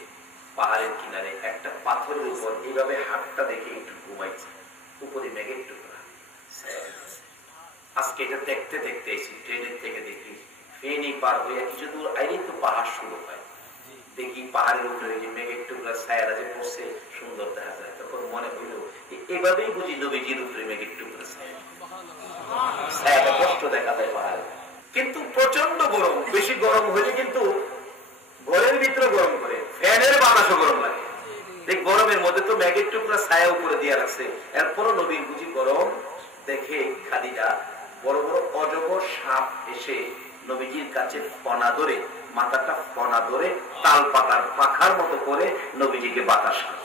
পাহাড়ের কিনারে একটা পাথরের উপর এইভাবে হাতটা দেখে একটু ঘুমাইছে, উপরে মেঘের টুকরা। আজকে এটা দেখতে দেখতে এসি ট্রেনের থেকে দেখি ফেনী পার হইয়া কিছু দূর আইলে তো পাহাড় শুরু হয়, দেখি পাহাড়ের উপরে যে মেঘের টুকরা ছায়ারা যে পড়ছে সুন্দর দেখা যায়। তখন মনে হইল এভাবেই বুঝি নবীজির উপরে মেঘের টুকরা ছায়াটা কষ্ট দেখা যায় পাহাড়ে। কিন্তু প্রচন্ড গরম, বেশি গরম হইলে কিন্তু ঘরের ভিতরে গরম করে, ফ্যানের বাতাসও গরম লাগে। গরমের মধ্যে তো মেঘের টুকরা ছায়া উপরে দিয়ে রাখছে, এরপরও নবীর বুঝি গরম। দেখে খাদিজা বড় বড় অজগর সাপ এসে নবীজির কাছে ফনা ধরে মাথাটা ফনা ধরে তাল পাতার পাখার মতো করে নবীজিকে বাতাস করে।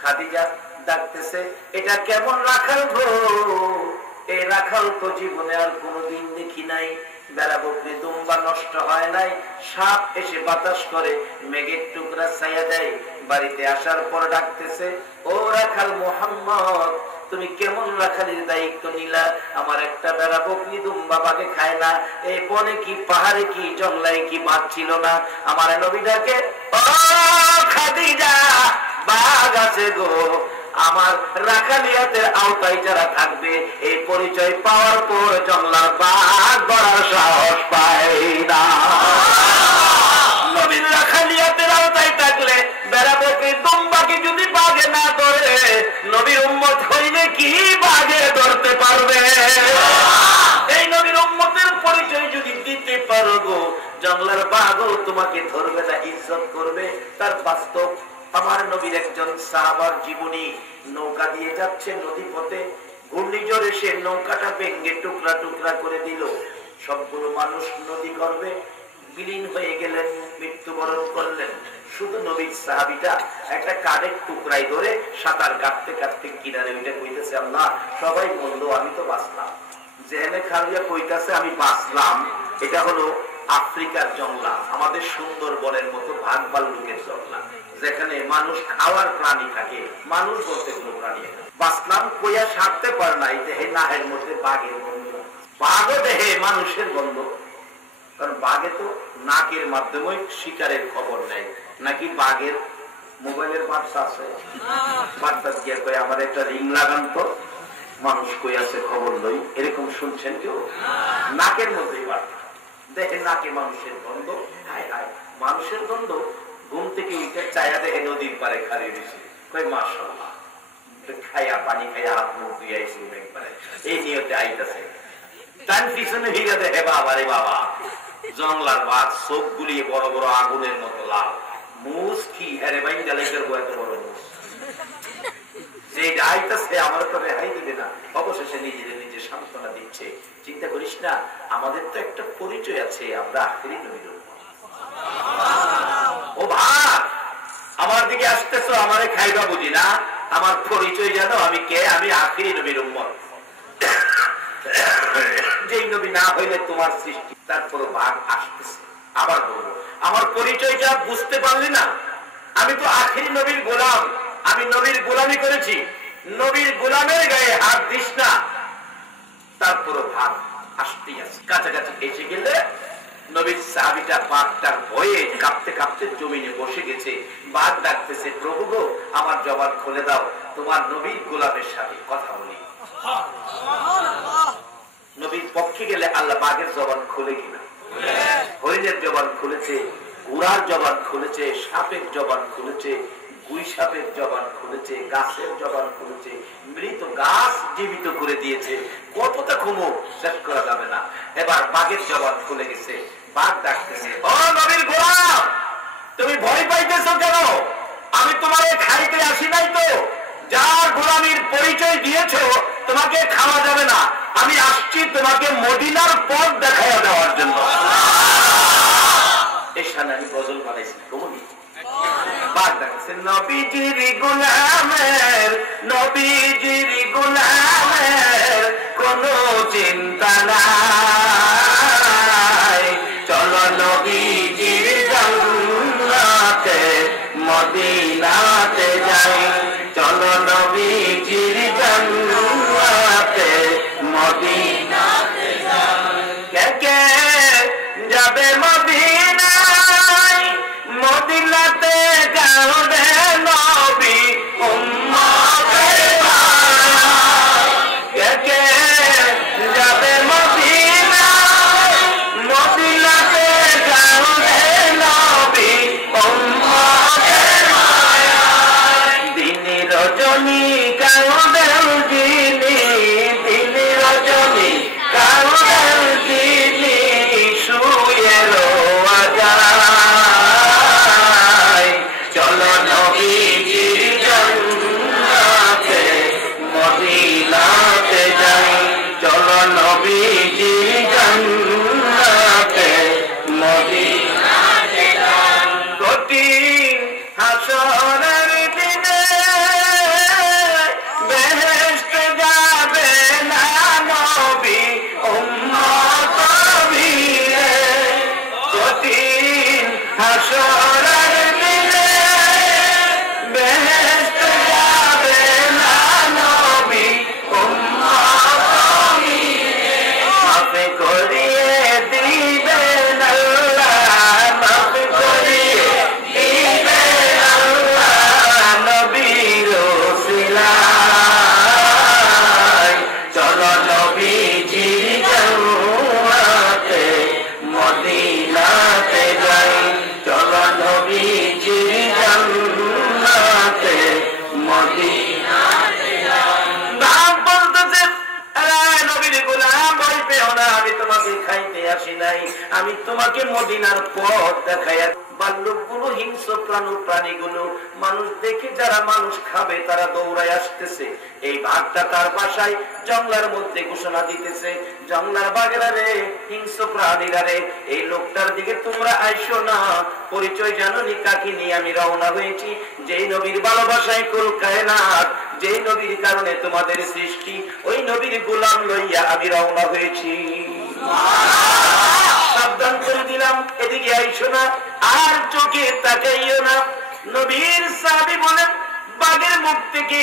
খাদিজা ডাকতেছে, এটা কেমন রাখাল গো? এই রাখাল তো জীবনে আর কোনোদিন দেখি নাই। বেড়া বকরি দুম্বা নষ্ট হয় নাই, সাপ এসে বাতাস করে, মেঘের টুকরা ছায়া দেয়। বাড়িতে আসার পর ডাকতেছে, ও রাখাল মোহাম্মদ, তুমি কেমন রাখালির দায়িত্ব নিলা? আমার একটা বেড়া বকরি দুম্বা বাগে খায় না। এই বনে কি পাহাড়ে কি জঙ্গলায় কি বাঘ ছিল না? আমার নবীটাকে, ও খাদিজা, বাঘ আছে গো। আমার রাখালিয়াতের আওতায় যারা থাকবে, এই পরিচয় পাওয়ার পর জঙ্গলার বাঘ ধরার সাহস পায় না। নবীর রাখালিয়াতের আওতায় থাকলে বেড়া বকরি দুম্বাকে যদি বাঘে না ধরে, নবীর উম্মত হইলে কি বাঘে ধরতে পারবে? এই নবীর উম্মতের পরিচয় যদি দিতে পারো গো, জঙ্গলার বাঘও তোমাকে ধরবে না, ইজ্জত করবে। তার বাস্তব আমার নবীর একজন সাহাবার জীবনী। নৌকা দিয়ে যাচ্ছে নদী পথে, ঘূর্ণিঝড় এসে নৌকাটা ভেঙে টুকরা টুকরা করে দিল। সবগুলো মানুষ নদী গর্ভে বিলীন হয়ে গেলেন, মৃত্যুবরণ করলেন। শুধু নবীর সাহাবীটা একটা কাঠের টুকরাই ধরে সাঁতার কাটতে কাটতে কিনারে ওইটা কইতেছে, আল্লাহ সবাই বললো আমি তো বাঁচলাম। জেহেনে খালিয়া কইতাছে আমি বাঁচলাম। এটা হলো আফ্রিকার জঙ্গলা, আমাদের সুন্দরবনের মতো ভাগ ভাল্লুকের জঙ্গলা, যেখানে মানুষ খাওয়ার প্রাণী থাকে। মানুষ বলতে কোনো প্রাণী বাঁচলাম কইয়া সারতে পারে না। এই দেহে নাহের মধ্যে বাঘের গন্ধ, বাঘও দেহে মানুষের গন্ধ। কারণ বাঘে তো নাকের মাধ্যমে শিকারের খবর নেয়। নাকি বাঘের মোবাইলের বার্তা আছে, বার্তা গিয়ে কয়ে আমার একটা রিং লাগান তো, মানুষ কই আছে খবর লই, এরকম শুনছেন কেউ? নাকের মধ্যেই বার্তা, দেখে নাকে মানুষের গন্ধ। হায় হায়, মানুষের গন্ধ। ঘুম থেকে উঠে চায়া দেখে নদীর পারে খালি দিছে, কই মাশাআল্লাহ, খাইয়া পানি খাইয়া হাত মুখ ধুইয়া এসে একবারে এই নিয়তে আইতাছে। তার পিছনে ভিড়ে দেখে বাবা রে বাবা, জঙ্গলার বাঘ, চোখ গুলিয়ে বড় বড় আগুনের মতো লাল, মুস কি হ্যারে বাইন জ্বালাইতে বড় বড় মুস, যে আইতাছে আমার তো রেহাই দিবে না। অবশেষে নিজের নিজে সান্ত্বনা দিচ্ছে, চিন্তা করিস না, আমাদের তো একটা পরিচয় আছে, আমরা আখেরি নবীর উম্মত। ও ভাই, আমার দিকে আসতেছো, আমারে খাইবা বুঝি না? আমার পরিচয় জানো আমি কে? আমি আখেরি নবীর উম্মত। যেই নবী না হইলে তোমার সৃষ্টি। তারপর ভাগ আসতেছে, আবার বলবো আমার পরিচয়টা বুঝতে পারলি না? আমি তো আখেরি নবীর গোলাম, আমি নবীর গোলামি করেছি, নবীর গোলামের গায়ে হাত দিস না। তারপর ভাগ আসতেই আছে, কাছাকাছি এসে গেলে নবীর সাহাবীটা বাঘটার ভয়ে কাঁপতে কাঁপতে জমিনে বসে গেছে। বাঘ ডাকতেছে, প্রভু গো আমার জবান খুলে দাও, তোমার নবীর গোলামের সাথে কথা বলি। নবীর পক্ষে গেলে আল্লাহ বাঘের জবান খুলে কিনা? হরিণের জবান খুলেছে, ঘোড়ার জবান খুলেছে, সাপের জবান খুলেছে, গুই সাপের জবান খুলেছে, গাছের জবান খুলেছে, মৃত গাছ জীবিত করে দিয়েছে। কতটা ঘুমো শেষ করা যাবে না। এবার বাঘের জবান খুলে গেছে, বাঘ ডাকতেছে, ও নবীর গোলাম, তুমি ভয় পাইতেছো কেন? আমি তোমার খাইতে আসি নাই তো, যার গোলামীর পরিচয় দিয়েছো তোমাকে খাওয়া যাবে না। আমি আসছি তোমাকে মদিনার পথ দেখাইয়া দেওয়ার জন্য। এই সামনে আমি গজল বানাইছি, কমনি বাঘ ডাকছে, নবীজির গোলামের, নবীজির গোলামের কোনো চিন্তা নাই, চলো নবীজির জান্নাতে মদিনাতে যাই, চলো নবীজির জান্নাতে মদিনাতে যাই। কে কে যাবে মদিনায়, মদিনাতে যাও রে নবী উম্মতের ভাই। কে কে যাবে মদিনায়, মদিনাতে যাও রে নবী উম্মতের ভাই। দিনে রজনী কাউদেল দিনে, দিনে রজনী কাউদেল দিনে, শুয়ে রোয়া যায়, চলো নবীজির জান্নাতে মদিনাতে যাই, চলো নবীজির জান্নাতে না, আমি তোমাকে খাইতে আসি নাই, আমি তোমাকে মদিনার পথ দেখাইয়া। বাল্যকগুলো, হিংস্র প্রাণীগুলো মানুষ দেখে, যারা মানুষ খাবে তারা দৌড়ায় আসতেছে। এই ভাগটা তার বাসায় জঙ্গলার মধ্যে ঘোষণা দিতেছে, জঙ্গলার বাগেরা রে, হিংস্র প্রাণীরা রে, এই লোকটার দিকে তোমরা আইসো না। পরিচয় জানোনি কাকে নিয়ে আমি রওনা হয়েছি? যেই নবীর ভালোবাসায় কুল কায়নাত, যেই নবীর কারণে তোমাদের সৃষ্টি, ওই নবীর গোলাম লইয়া আমি রওনা হয়েছি। সাবধান করে দিলাম, এদিকে আইসো না, আর চোখে তাকাইও না। নবীর সাহাবী বলেন, বাগের মুখ থেকে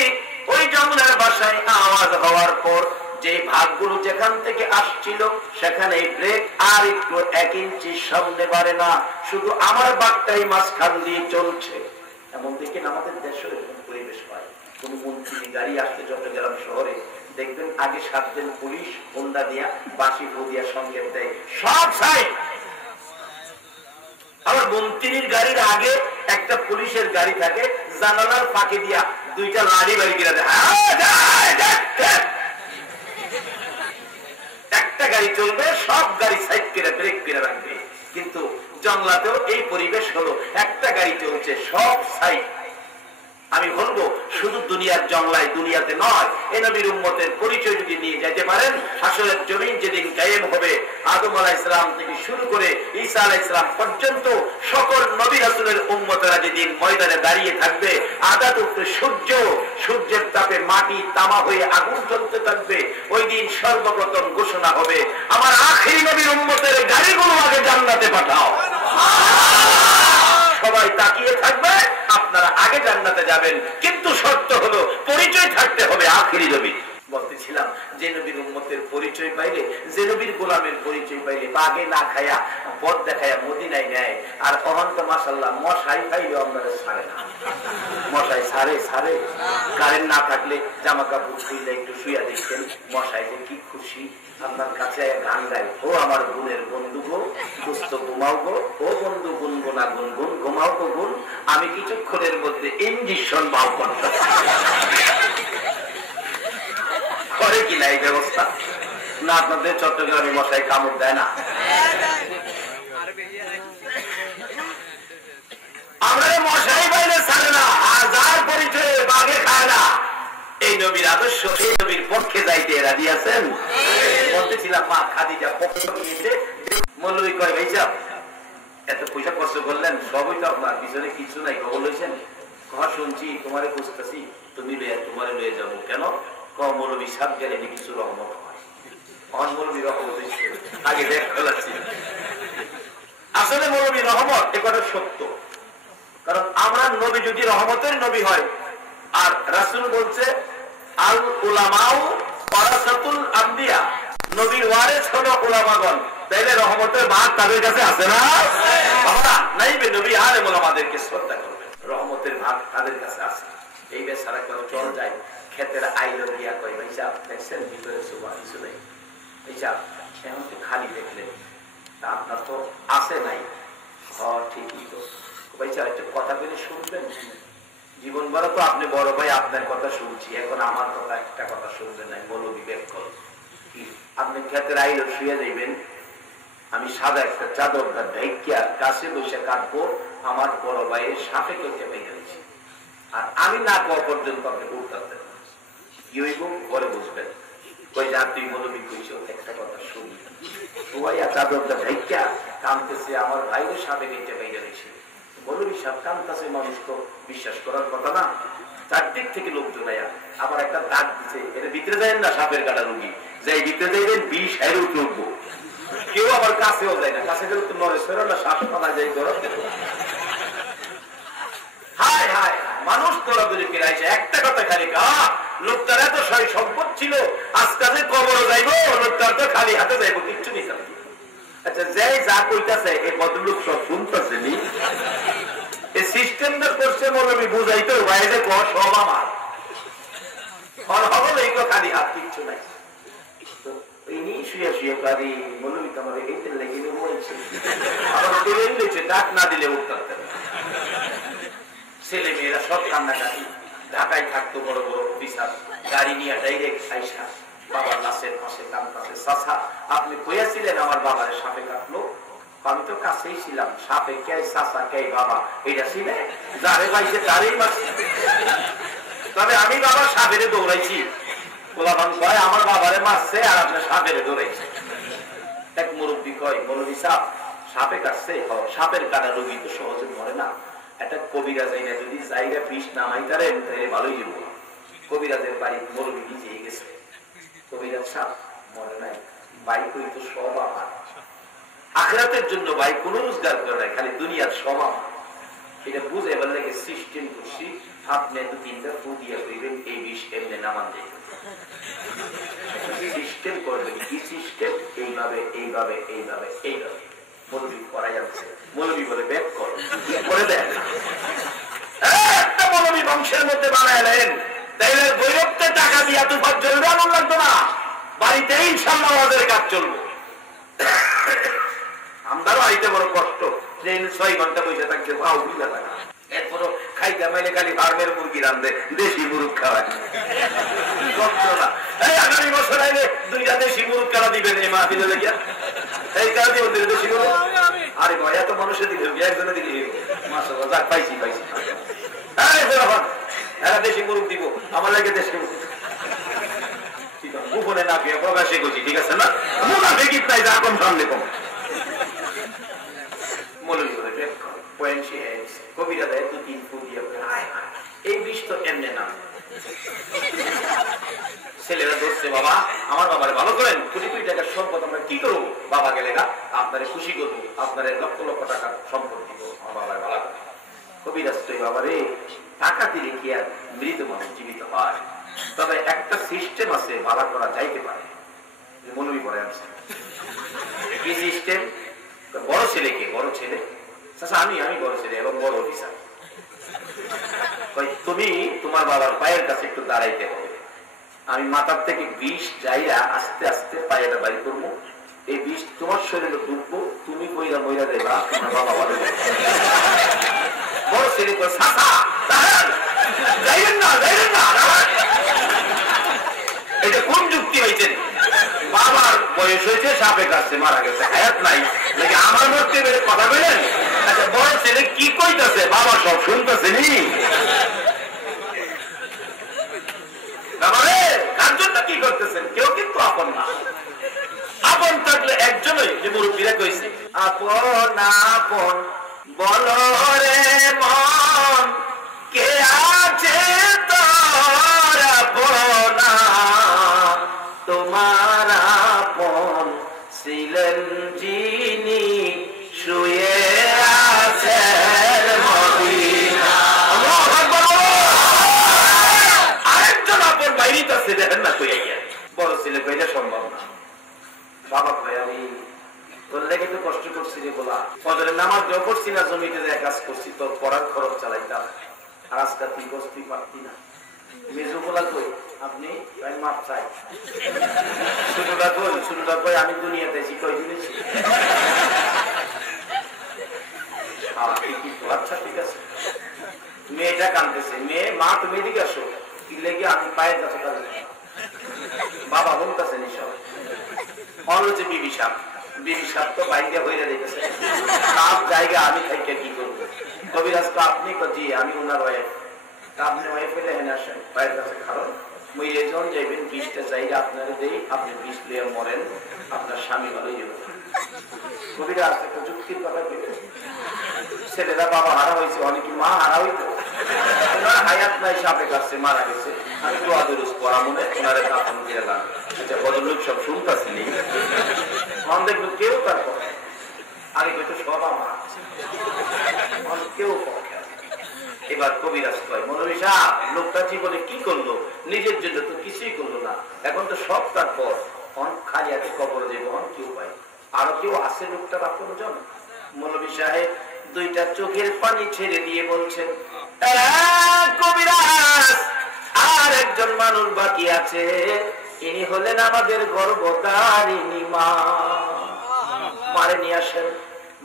ওই জঙ্গলার বাসায় আওয়াজ হওয়ার পর যে ভাগগুলো যেখান থেকে আসছিল সেখানে ব্রেক আর একটু 1 ইঞ্চি সামনে বাড়ে না, শুধু আমার বাগটাই মাঝখান দিয়ে চলছে। এমন দেখেন আমাদের দেশে এরকম পরিবেশ হয়। কোন মন্ত্রী গাড়ি আসতে চট্টগ্রাম শহরে দেখবেন আগে 7 দিন পুলিশ হোন্ডা দিয়া বাঁশি দিয়া সংকেত দেয়, সব সাইড। আবার মন্ত্রীর গাড়ির আগে একটা পুলিশের গাড়ি থাকে, জানালার ফাঁকে দিয়া 2টা লাড়ি বাড়ি কিনা দেয়, একটা গাড়ি চলবে, সব গাড়ি সাইড করে ব্রেক করে রাখবে। কিন্তু জঙ্গলাতেও এই পরিবেশ হলো, একটা গাড়ি চলছে, সব সাইড। আমি বলবো শুধু দুনিয়ার জঙ্গলায়, দুনিয়াতে নয়, এই নবীর উম্মতের পরিচয় যদি নিয়ে যেতে পারেন, আসলে জমিন যেদিন কায়েম হবে, আদম আলাইহিস সালাম থেকে শুরু করে ঈসা আলাইহিস সালাম পর্যন্ত সকল নবী রাসূলের উম্মতেরা যেদিন ময়দানে দাঁড়িয়ে থাকবে, আদাত উপরে সূর্যের তাপে মাটি তামা হয়ে আগুন জ্বলতে থাকবে, ওই দিন সর্বপ্রথম ঘোষণা হবে, আমার আখিরি নবীর উম্মতের গাড়িগুলো আগে জান্নাতে পাঠাও। সবাই তাকিয়ে থাকবে, আপনারা আগে জান্নাতে যাবেন, কিন্তু শর্ত হলো পরিচয় থাকতে হবে আখিরি নবী। বলতেছিলাম, যে নবীর উম্মতের পরিচয় পাইলে, যে নবীর গোলামের পরিচয় পাইলে, বাগে না খায়া পথ দেখায়া মদিনায় নেয়। আর অনন্ত মাশাআল্লাহ, মশাই পাইলে আপনারা ছাড়ে না, মশাই ছাড়ে। কারেন্ট না থাকলে জামা কাপড় খুললে একটু শুয়া দেখতেন, মশাই কি খুশি, আপনার কাছে গান গাই, ও আমার গুণের বন্ধু গো, দুস্থ ঘুমাও গো, ও বন্ধু গুনগুনা গুনগুন, ঘুমাও গো গুন, আমি কিছুক্ষণের মধ্যে ইঞ্জেকশন বাউ করতে করে কিনা এই ব্যবস্থা না? আপনাদের চট্টগ্রামে মশাই কামড় দেয় না? আমরা মশাই বাইরে ছাড়ে না, আর যার পরিচয়ে বাঘে খায় না। এই নবীর আদর্শ, এই নবীর পক্ষে যাইতে রাজি আছেন? বলতেছিলাম, মা খাদিজা পক্ষ নিয়েছে, মৌলবী কয়, ভাই যাও, এত পয়সা খরচ করলেন, সবই তো আপনার, পিছনে কিছু নাই, খবর লইছেন? শুনছি তোমারে খুঁজতেছি, তুমি তোমারে লয়ে যাবো কেন? মৌলবী সাত গেলে কিছু রহমত হয়, মৌলবী রহমত আগে দেখ ফেলাচ্ছি। আসলে মৌলবী রহমত এ কথা সত্য, কারণ আমরা নবী যদি রহমতের নবী হয়, আর রাসূল বলছে আল উলামাউ ওয়ারাসাতুল আম্বিয়া, নবীর ওয়ারিস হলো উলামাগণ, তাইলে রহমতের ভাগ তাদের কাছে আছে না? আমরা নাইবে নবী আলেম উলামাদেরকে শ্রদ্ধা করবে, রহমতের ভাগ তাদের কাছে আছে। এই বেচারা কেউ চল যায়, ক্ষেতের আইলো গিয়া কই, ভাই সাহেব দেখছেন ভিতরে সুবহান কিছু নেই, এই সাহেব এখন তো খালি দেখলেন, তা আপনার তো আছে নাই? ঠিকই তো, ভাই সাহেব একটা কথা বলে শুনবেন, জীবন বড় তো আপনি বড় ভাই, আপনার কথা শুনছি, এখন আমার কথা একটা কথা শুনবেন নাই, বলো বিবেক কর। আপনি ক্ষেতের আইলো শুয়ে যাইবেন, আমি সাদা একটা চাদর ঢাইকিয়া কাছে বসে কাটবো, আমার বড় ভাইয়ের সাপে কেটে পেয়ে গেছি, আর আমি না পাওয়া পর্যন্ত আপনি উঠতে কি হইব ঘরে বুঝবেন, কই যা তুই মৌলবী কইছ, একটা কথা শুনি, ভাইয়া চাদরটা ঢাইকিয়া কামতেছে, আমার ভাইয়ের সাপে কেটে পেয়ে গেছি। মৌলবী সাপ কামতেছে, মানুষ তো বিশ্বাস করার কথা না, চারদিক থেকে লোকজন আবার একটা দাগ দিচ্ছে, এর ভিতরে যায় না, সাপের কাটা রুগী যাই ভিতরে যাইবেন, বিষ হাইরে উঠবো, কেউ আবার কাছেও যায় না, কাছে গেলে তো নড়ে সরে না, শ্বাস পানা যায় গরম। হায় হায়, মানুষ দৌড়াদৌড়ি ফিরাইছে, একটা কথা খালি, লোকটার এত সয় সম্পদ ছিল, আজকে কবরও যাইবো, লোকটার তো খালি হাতে যাইবো, কিচ্ছু নিতে। আচ্ছা, যাই যা কইতাছে এই ভদ্রলোক সব শুনতেছে নি, এই সিস্টেমটা করছে মৌলবী বুঝাইতে বাইরে কর সব আমার হল, এই তো খালি হাত, কিচ্ছু নাই। ডাক না দিলে উঠতে, ছেলে মেয়েরা সব কান্নাকাটি, ঢাকায় থাকতো, বড় বড় অফিসার, গাড়ি নিয়ে ডাইরেক্ট আইসা বাবার লাশের পাশে কাঁদতেছে, চাচা আপনি কইয়াছিলেন আমার বাবারে সাপে কাটলো, আমি তো কাছেই ছিলাম, সাপে কে চাচা কে বাবা এটা ছিলে, যারে পাইছে তারই মারছে। তবে আমি বাবা সাপেরে দৌড়াইছি, গোলাপান কয় আমার বাবারে মারছে আর আপনার সাপেরে দৌড়াইছে। এক মুরব্বী কয় মৌলভী সাপ সাপে কাটছে, সাপের কাটা রোগী তো সহজে মরে না, একটা কবিরাজ না যদি জায়গা বিষ নামাই তারেন তাহলে ভালোই হইব। কবিরাজের বাড়ি মৌলভী নিজেই গেছে, কবিরাজ সাপ মরে নাই, ভাই কই তো সব আমার, আখিরাতের জন্য ভাই কোন রোজগার করে নাই, খালি দুনিয়ার সব আমার। এটা বুঝে এবার লেগে সিস্টেম করছি, আপনি দু তিনটা ফু দিয়ে কইবেন এই বিষ এমনি নামান দেয় সিস্টেম করবেন। কি সিস্টেম? এইভাবে এইভাবে এইভাবে এইভাবে মৌলবী করা যাচ্ছে। মৌলবী বলে ব্যাক করে দেন, একটা মৌলবী বংশের মধ্যে বানাইলেন, তাইলে বৈরক্তে টাকা দিয়া তুফার চলবে এমন লাগতো না, বাড়িতে ইনশাল্লাহ আমাদের কাজ চলবে। আমারও আইতে বড় কষ্ট, 6 ঘন্টা পয়সা থাকছে ভাও বুঝা টাকা, এরপরও খাইতে মাইলে খালি ফার্মের মুরগি রান্ধে, দেশি মুরগ খাওয়ায় আগামী বছর আইলে 2টা দেশি মুরগ কারা দিবেন এই মাহফিলে লেগিয়া, এই কারণে ওদের দেশি মুরগ। আরে ভাই এত মানুষের দিলে একজনে দিলে মাশাআল্লাহ, যাক পাইছি পাইছি, এরা দেশি মুরগ দিব, আমার লাগে দেশি মুরগ গোপনে না পেয়ে প্রকাশে করছি, ঠিক আছে না? মুনাফিক নাই যা কম সামনে কম মৌলবী বলে কবিরা দেয় 2-3 ফুট দিয়ে, এই বিষ তো এমনি না। ছেলেরা ধরছে বাবা আমার বাবারে ভালো করেন, কোটি কোটি টাকার সম্পদ আমরা কি করবো, বাবা গেলে না আপনারে খুশি করবো, আপনারে লক্ষ লক্ষ টাকার সম্পদ দিব, আমার বাবার ভালো করে। কবিরাজ তো বাবারে টাকা দিলে কি আর মৃত মানুষ জীবিত হয়? তবে একটা সিস্টেম আছে, ভালো করা যাইতে পারে। মৌলবী পরে আছে কি সিস্টেম? বড় ছেলেকে, বড় ছেলে আমি বড় ছেলে এবং বড় অফিসার, তুমি তোমার বাবার পায়ের কাছে একটু দাঁড়াইতে হবে, আমি মাথার থেকে বিষ যাইয়া আস্তে আস্তে পায়েটা বাড়ি করবো, এই বিষ তোমার শরীরে ঢুকবো, তুমি কইরা মইরা দেবা, তোমার বাবা ভালো। বড় ছেলে যাইবেন না যাইবেন না, এটা কোন যুক্তি হয়েছে? বাবার বয়স হয়েছে, সাপে কাটছে, মারা গেছে, হায়াত নাই, নাকি আমার মধ্যে কথা বলেন? আচ্ছা বড় ছেলে কি কইতাছে, বাবা সব শুনতেছে নি? কার জন্য কি করতেছেন? কেউ কিন্তু আপন না। আপন থাকলে একজনই, যে মুরব্বীরা কইছে আপন আপন বলো রে মন, কে আছে তোর আপনা, তোমার আপন ছিলেন যিনি শুয়ে আছেন মদিনা। আরেকজন আপন বাইরে আছে, দেখেন না কই আইয়া। বড় ছেলে কইলে সম্ভব না, বাবা কই আমি তোর লেগে তো কষ্ট করছি রে বলা, ফজরের নামাজ দেওয়া করছি না, জমিতে কাজ করছি, তোর পড়ার খরচ চালাইতাম, আর আজকে তুই বসতে পারতি না। মেজু বলা কই আপনি মাপ চাই, ছোটটা কই আমি দুনিয়াতে কই দিয়েছি। আচ্ছা ঠিক আছে, মেয়েটা কাঁদতেছে, মেয়ে মা তুমি এদিকে আসো, কি লেগে আমি পায়ের কাছে কাজ, বাবা বলতেছে নিশাব হচ্ছে বিবি সাপ, বিবি সাপ তো বাইরে হয়ে রেখেছে, সাপ জায়গা আমি খাইকে কি করবো? কবিরাজ তো আপনি জি আমি ওনার ওয়াইফ, আপনি ওয়াইফ হইলে হেন আসেন পায়ের কাছে খারণ, মইলে যখন যাইবেন বিষটা চাইলে আপনারা দেই, আপনি বিষ লিয়ে মরেন, আপনার স্বামী ভালোই যাবে। কবিরাজ একটা যুক্তির কথা বলতে, ছেলেরা বাবা হারা হয়েছে, অনেকে মা হারা হইতো, হায়াত নাই, সাপে কাটছে, মারা গেছে, আমি তো আদরুস করা মনে ওনারে কাপন দিয়ে গান। আচ্ছা বদলোক সব শুনতেছি নি, মন দেখবো কেউ তার পক্ষে, আগে হয়তো সব আমার কেউ পক্ষে। এবার কবিরাজ কয় মৌলভী সাহেব লোকটা জীবনে কি করলো, নিজের জন্য তো কিছুই করলো না, এখন তো সব তার পর খালি হাতে কবর দেব, কেউ পাই আরো কেউ আছে লোকটার আপনজন? মৌলভী সাহেব 2টা চোখের পানি ছেড়ে দিয়ে বলছেন কবিরাজ আর একজন মানুষ বাকি আছে, ইনি হলেন আমাদের গর্ভধারিণী মা, মারে নিয়ে আসেন।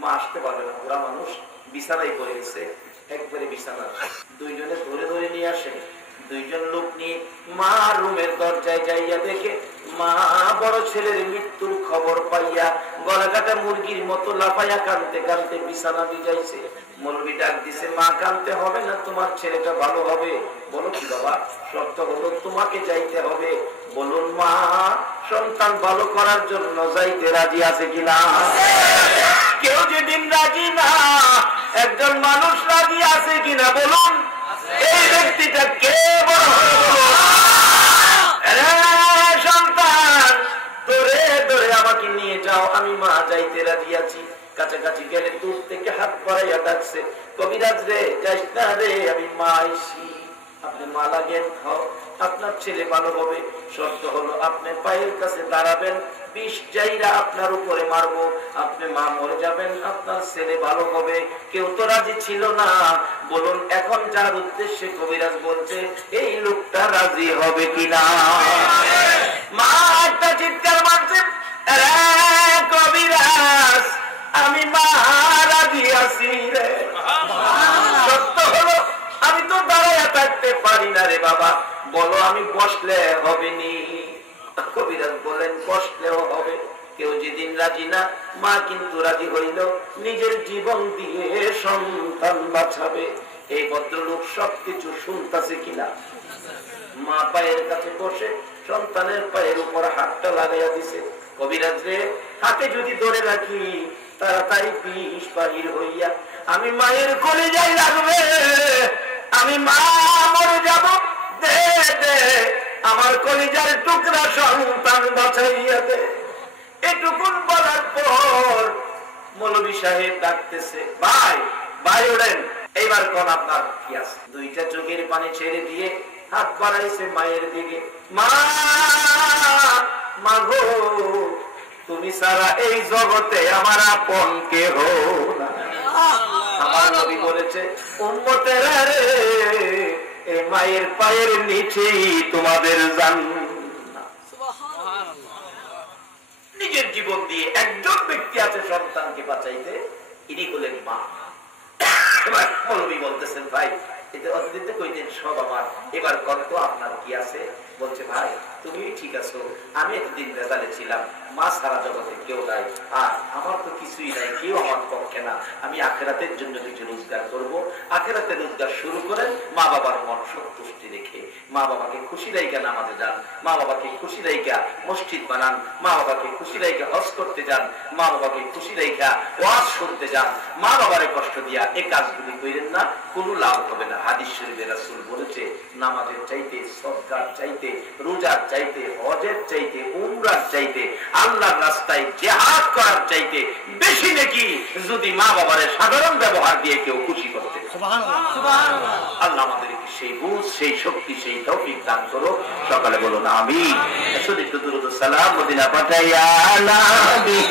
মা আসতে পারবে না, ওরা মানুষ বিছানায় পড়ে গেছে, একবারে বিছানা, 2জনে ধরে ধরে নিয়ে আসেন, দুইজন লোক নিয়ে মা রুমের দরজায় যাইয়া দেখে মা বড় ছেলের মৃত্যুর খবর পাইয়া গলা কাটা মুরগির মতো লাফাইয়া কাঁদতে কাঁদতে বিছানা ভিজাইছে। মৌলবি ডাক দিছে, মা কাঁদতে হবে না, তোমার ছেলেটা ভালো হবে। বলো কি বাবা? শর্ত হলো তোমাকে যাইতে হবে। বলুন মা, সন্তান ভালো করার জন্য যাইতে রাজি আছে কিনা? কেউ যেদিন রাজি না, একজন মানুষ রাজি আছে কিনা বলুন? এই ব্যক্তিটা কে? বড় সন্তান ধরে ধরে আমাকে নিয়ে যাও, আমি মা যাইতে রাজি আছি। কাছাকাছি গেলে দূর থেকে হাত পড়াইয়া ডাকছে, কবিরাজ রে যাইস না রে, আমি মা আইসি, আপনি মা লাগেন, খাও, আপনার ছেলে ভালো হবে। শর্ত হলো আপনি পায়ের কাছে দাঁড়াবেন, বিষ যাইরা আপনার উপরে মারবো, আপনি মা মরে যাবেন, আপনার ছেলে ভালো হবে। কেউ তো রাজি ছিল না। বলুন এখন যার উদ্দেশ্যে কবিরাজ বলছে, এই লোকটা রাজি হবে কিনা? মা একটা চিৎকার মারছে, কবিরাজ আমি মা রাজি আছি রে। সত্য হলো আমি তো দাঁড়াইয়া থাকতে পারি না রে বাবা, বলো আমি বসলে হবে নি? কবিরাজ বলেন বসলেও হবে। কেউ যেদিন রাজি না, মা কিন্তু রাজি হইল, নিজের জীবন দিয়ে সন্তান বাঁচাবে। এই ভদ্রলোক সবকিছু শুনতেছে কিনা? মা পায়ের কাছে বসে সন্তানের পায়ের উপর হাতটা লাগাইয়া দিছে। কবিরাজ রে, হাতে যদি ধরে রাখি তাড়াতাড়ি বিষ বাহির হইয়া আমি মায়ের কলিজায় লাগবে, আমি মা মরে যাব, দে দে আমার কলিজার টুকরা সন্তান বাঁচাইয়া দে। এটুকুন বলার পর মৌলভী সাহেব ডাকতেছে, ভাই ভাই ওঠেন, এইবার কোন আপনার কি আছে? দুইটা চোখের পানি ছেড়ে দিয়ে হাত বাড়াইছে মায়ের দিকে। মা, মা গো, তুমি সারা এই জগতে আমার আপন কেহ না। আমার নবী বলেছে, উম্মতেরা রে, এই মায়ের পায়ের নিচেই তোমাদের জান্নাত। নিজের জীবন দিয়ে একজন ব্যক্তি আছে সন্তানকে বাঁচাইতে, ইনি হলেন মা। এবার মৌলবী বলতেছেন, ভাই এতে অতদিন তো কইতেন সব আমার, এবার কত আপনার কি আছে? বলছে, ভাই তুমি ঠিক আছো, আমি এতদিন রেজালে ছিলাম, মা সারা জগতে কেউ নাই, আর আমার তো কিছুই নাই, কেউ আমার পক্ষে না। আমি আখেরাতের জন্য কিছু রোজগার করব। আখেরাতে রোজগার শুরু করেন, মা বাবার মন সন্তুষ্টি রেখে মা বাবাকে খুশি রাইকা নামাজে যান, মা বাবাকে খুশি রাইকা মসজিদ বানান, মা বাবাকে খুশি রাইকা হজ করতে যান, মা বাবাকে খুশি রাইকা ওয়াজ শুনতে যান। মা বাবারে কষ্ট দিয়া এই কাজগুলি করেন না, কোনো লাভ হবে না। হাদিস শরীফে রাসূল বলেছে, নামাজের চাইতে, সদকার চাইতে, রোজার চাইতে, হজের চাইতে, উমরার চাইতে, আল্লাহর রাস্তায় জিহাদ করার চাইতে বেশি নাকি যদি মা বাবারে সাধারণ ব্যবহার দিয়ে কেউ খুশি করতে। সুবহানাল্লাহ, সুবহানাল্লাহ। আল্লাহ আমাদেরকে সেই বুঝ, সেই শক্তি, সেই তৌফিক দান করো। সকালে বলুন আমিন। শুধু একটু দুরূদ সালাম মদিনা পাঠাইয়া নবী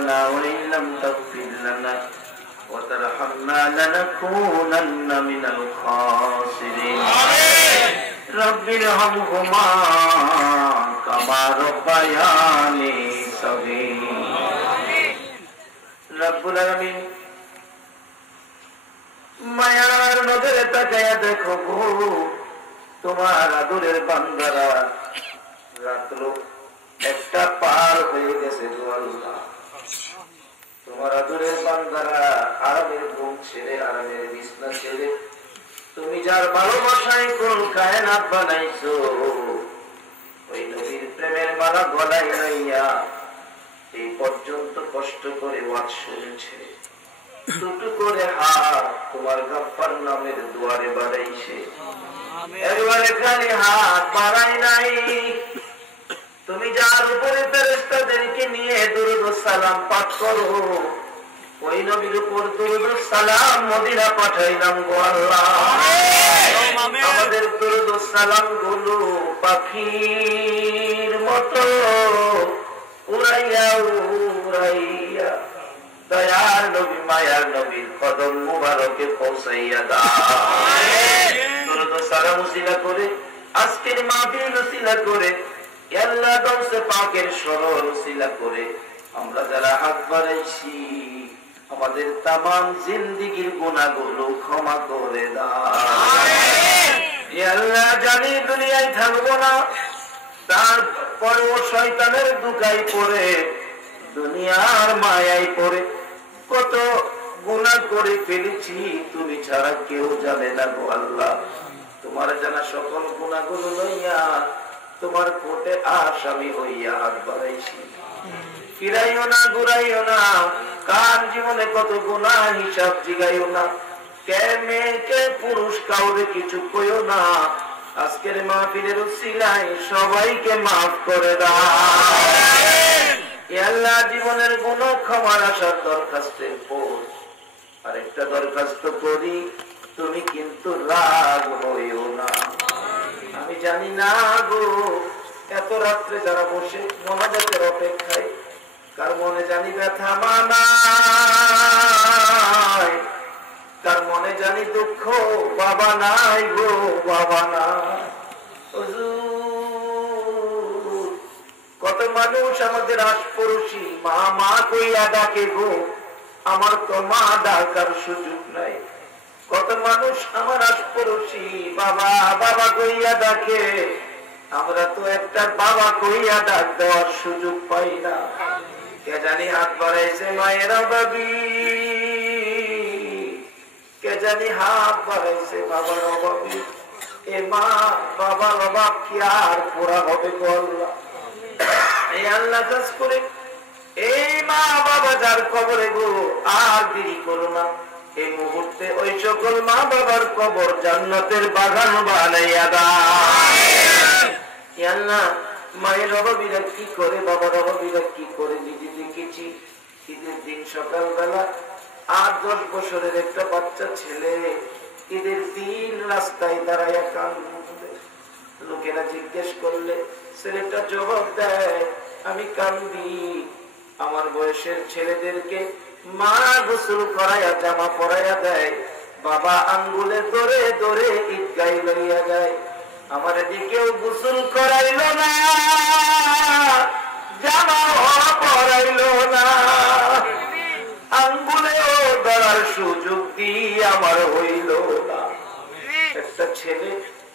ربنا وإن لم تغفر لنا وترحمنا لنكونن من الخاسرين رب ارحمهما كما ربياني صغيرا رب العالمين মায়ার নজরে তাকায়া দেখো গো তোমার আদরের বান্দারা রাত্র একটা পার হয়ে গেছে গো আল্লাহ তোমার আদরের বান্দারা আরামের ঘুম ছেড়ে আরামের বিছনা ছেড়ে তুমি যার ভালোবাসায় কোন কায়নাত বানাইছো ওই নবীর প্রেমের মালা গলায় লইয়া এই পর্যন্ত কষ্ট করে ওয়াজ শুনেছে দুটো করে হাত তোমার গফফার নামের দুয়ারে বাড়াইছে একবারে খালি হাত বাড়াই নাই তুমি যার উপরে ফেরেশতাদেরকে নিয়ে দুরূদ ও সালাম পাঠ করো ওই নবীর উপর দুরূদ ও সালাম মদিনা পাঠাইলাম গো আল্লাহ আমাদের দুরূদ ও সালাম গুলো পাখির মতো উড়াইয়া উড়াইয়া দয়ার নবী মায়ার নবীর কদম মুবারকে পৌঁছাইয়া দাও দুরূদ ও সালাম উসিলা করে আজকের মাহফিল উসিলা করে আল্লাহ দৌসে পাকের স্মরণ উসিলা করে আমরা যারা হাত বাড়াইছি আমাদের তামাম জিন্দেগীর গুনাহগুলো ক্ষমা করে দাও আল্লাহ জানি দুনিয়ায় থাকবো না তারপরেও শয়তানের দুকায় পড়ে দুনিয়ার মায়ায় পড়ে কত গুনাহ করে ফেলেছি তুমি ছাড়া কেউ জানে না গো আল্লাহ তোমার জানা সকল গুনাহগুলো লইয়া তোমার কোর্টে আসামি হইয়া হাত বাড়াইছি ফিরাইও না ঘুরাইও না কার জীবনে কত গুনাহ হিসাব জিগাইও না কে মেয়ে কে পুরুষ কাউরে কিছু কইও না আজকের মাহফিলের উসিলায় সবাইকে মাফ করে দাও আল্লাহ জীবনের গুনাহ ক্ষমার আশার দরখাস্তের পর আরেকটা দরখাস্ত করি তুমি কিন্তু রাগ হইও না আমি জানি না গো এত রাত্রে যারা বসে মোনাজাতের অপেক্ষায় কার মনে জানি ব্যথা মানায় কার মনে জানি দুঃখ বাবা নাই গো বাবা নাই কত মানুষ আমাদের আশপড়শি মা মা কইয়া ডাকে গো আমার তো মা ডাকার সুযোগ নাই কত মানুষ আমার আশপড়শি বাবা বাবা কইয়া ডাকে আমরা তো একটা বাবা কইয়া ডাক দেওয়ার সুযোগ পাই না কে জানি হাত বাড়াইছে মায়েরা বাবি কে জানি হাত বাড়াইছে বাবার অভাবী এ মা বাবার অভাব কি আর পুরা হবে গো আল্লাহ এই আল্লাহ কাজ করে এই মা বাবা যার কবরে গো আর দেরি করো না এই মুহূর্তে ওই সকল মা বাবার কবর জান্নাতের বাগান বানাইয়া দাও আল্লাহ মায়ের অভাবীরা কি করে বাবার অভাবীরা কি করে নিজে দেখেছি ঈদের দিন সকালবেলা 8-10 বছরের একটা বাচ্চা ছেলে ঈদের দিন রাস্তায় দাঁড়াইয়া কান্দে লোকেরা জিজ্ঞেস করলে ছেলেটা জবাব দেয় আমি কান্দি আমার বয়সের ছেলেদেরকে মা গোসল করাইয়া জামা পরাইয়া দেয় বাবা আঙ্গুলে ধরে ধরে ঈদগায় লইয়া যায় আমার দিকেও গোসল করাইল না জামা পরাইল না আঙ্গুলেও ধরার সুযোগ দিয়ে আমার হইল না একটা ছেলে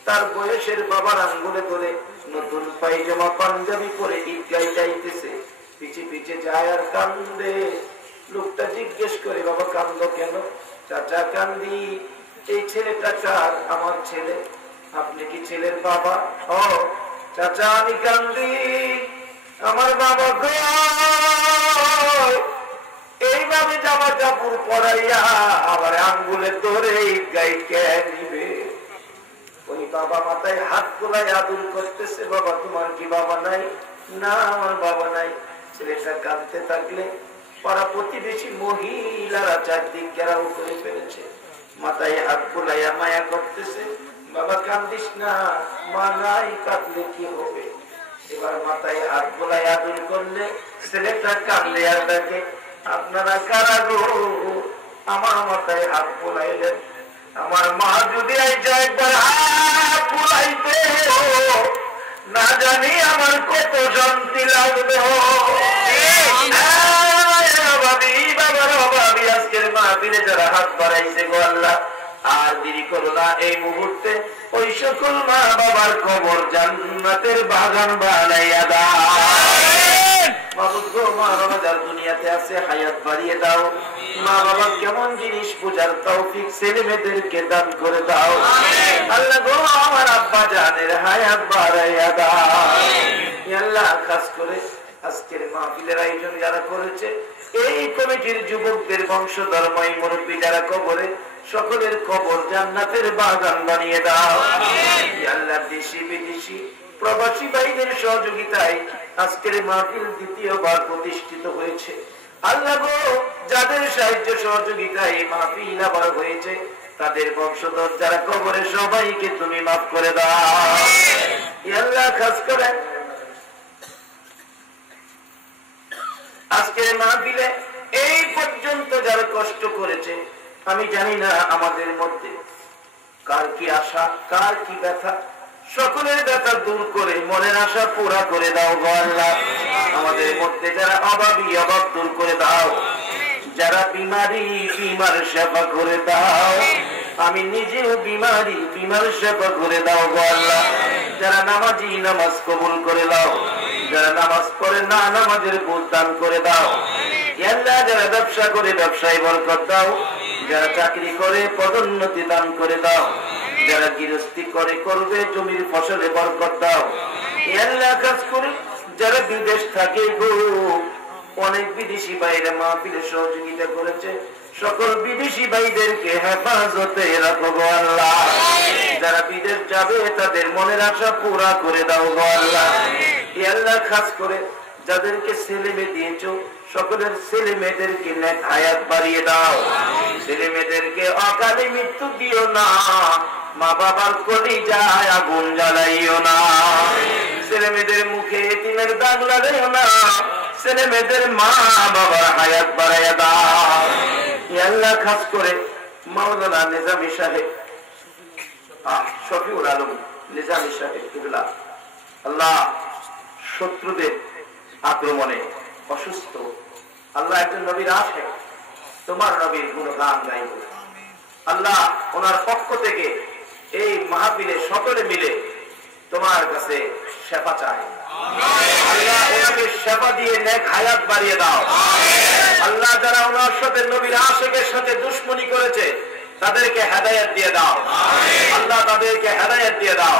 তার বয়সের বাবার আঙ্গুলে ধরে নতুন পায়জামা পাঞ্জাবি পরে ঈদগায় যাইতেছে পিছে পিছে যায় আর কান্দে লোকটা জিজ্ঞেস করে বাবা কান্দো কেন চাচা কান্দি এই ছেলেটা কার আমার ছেলে আপনি কি ছেলের বাবা ও চাচা আমি কান্দি আমার বাবা গো এইভাবে জামা কাপড় পরাইয়া আবার আঙ্গুলে ধরে ঈদগায় কে নিবে ওই বাবা মাথায় হাত তোলায় আদর করতেছে বাবা তোমার কি বাবা নাই না আমার বাবা নাই ছেলেটা কাঁদতে থাকলে পাড়া প্রতিবেশী মহিলারা চারদিক ঘেরাও করে ফেলেছে মাথায় হাত তোলাইয়া মায়া করতেছে বাবা কান্দিস না মা নাই কাঁদলে কি হবে এবার মাথায় হাত তোলায় আদর করলে ছেলেটা কাঁদলে আর তাকে আপনারা কারা গো আমার মাথায় হাত বুলাইলেন? আমার মা যদি একবার হাত বুলাইতে না জানি আমার কত শান্তি লাগবে। বাবার অভাবী আজকের মাহফিলে যারা হাত বাড়াইছে গো আল্লাহ, আর দেরি করো না, এই মুহূর্তে ওই সকল মা বাবার কবর জান্নাতের বাগান বানাইয়া দাও। মা বাবা যার দুনিয়াতে আছে হায়াত বাড়িয়ে দাও। মা বাবা কেমন জিনিস পূজার তৌফিক ছেলে মেয়েদেরকে দান করে দাও। আল্লাহ গো আমার আব্বা জানের হায়াত বাড়াইয়া দাও। আল্লাহ খাস করে আজকের মাহফিলের আয়োজন যারা করেছে, এই কমিটির যুবকদের বংশধর্মী মুরব্বী যারা কবরে, সকলের কবর জান্নাতের বাগান বানিয়ে দাও। আল্লাহ দেশি বিদেশি প্রবাসী ভাইদের সহযোগিতায় আজকের মাহফিল দ্বিতীয়বার প্রতিষ্ঠিত হয়েছে। আল্লাহ গো যাদের সাহায্য সহযোগিতায় মাহফিল আবার হয়েছে, তাদের বংশধর যারা কবরে সবাইকে তুমি মাফ করে দাও। আল্লাহ খাস করে আজকের মাহফিলে এই পর্যন্ত যারা কষ্ট করেছে, আমি জানি না আমাদের মধ্যে কার কি আশা, কার কি ব্যথা, সকলের ব্যথা দূর করে মনের আশা পুরা করে দাও গো আল্লাহ। আমাদের মধ্যে যারা অভাবী অভাব দূর করে দাও, যারা বিমারি বিমার সেবা করে দাও। আমি নিজেও বিমারি বিমার সেবা করে দাও গো আল্লাহ। যারা নামাজি নামাজ কবুল করে দাও, যারা নামাজ পড়ে না নামাজের বুঝ দান করে দাও। আল্লাহ যারা ব্যবসা করে ব্যবসায় বরকত দাও, যারা চাকরি করে পদোন্নতি দান করে দাও, যারা গৃহস্থী করে করবে জমির ফসলে বরকত দাও। আল্লাহ কাজ করে যারা বিদেশ থাকে গো, অনেক বিদেশি বাইরে মাহফিলে সহযোগিতা করেছে, সকল বিদেশি ভাইদেরকে হেফাজতে রাখো গো আল্লাহ। যারা বিদেশ যাবে তাদের মনের আশা পুরা করে দাও গো আল্লাহ। আল্লাহ খাস করে যাদেরকে ছেলে মেয়ে দিয়েছো, সকলের ছেলে মেয়েদেরকে নেক হায়াত বাড়িয়ে দাও। ছেলে মেয়েদেরকে অকালে মৃত্যু দিও না, মা বাবার কলিজায় আগুন জ্বালাইও না। ছেলে মেয়েদের মুখে এতিমের দাগ লাগাইও না, ছেলে মেয়েদের মা বাবার হায়াত বাড়াইয়া দাও। আল্লাহ খাস করে মাওলানা নিজামী সাহেব, শফিউল আলম নিজামী সাহেব কিবলা, আল্লাহ শত্রুদের আক্রমণে অসুস্থ, আল্লাহ একজন নবীর আসে, তোমার নবীর গুণগান গাইব। আল্লাহ ওনার পক্ষ থেকে এই মাহফিলে সকলে মিলে তোমার কাছে সেবা চাই। আল্লাহ ওনাকে সেবা দিয়ে নেক হায়াত বাড়িয়ে দাও। আল্লাহ যারা ওনার সাথে নবীর আশিকের সাথে দুশমনি করেছে, তাদেরকে হেদায়েত দিয়ে দাও। আল্লাহ তাদেরকে হেদায়েত দিয়ে দাও।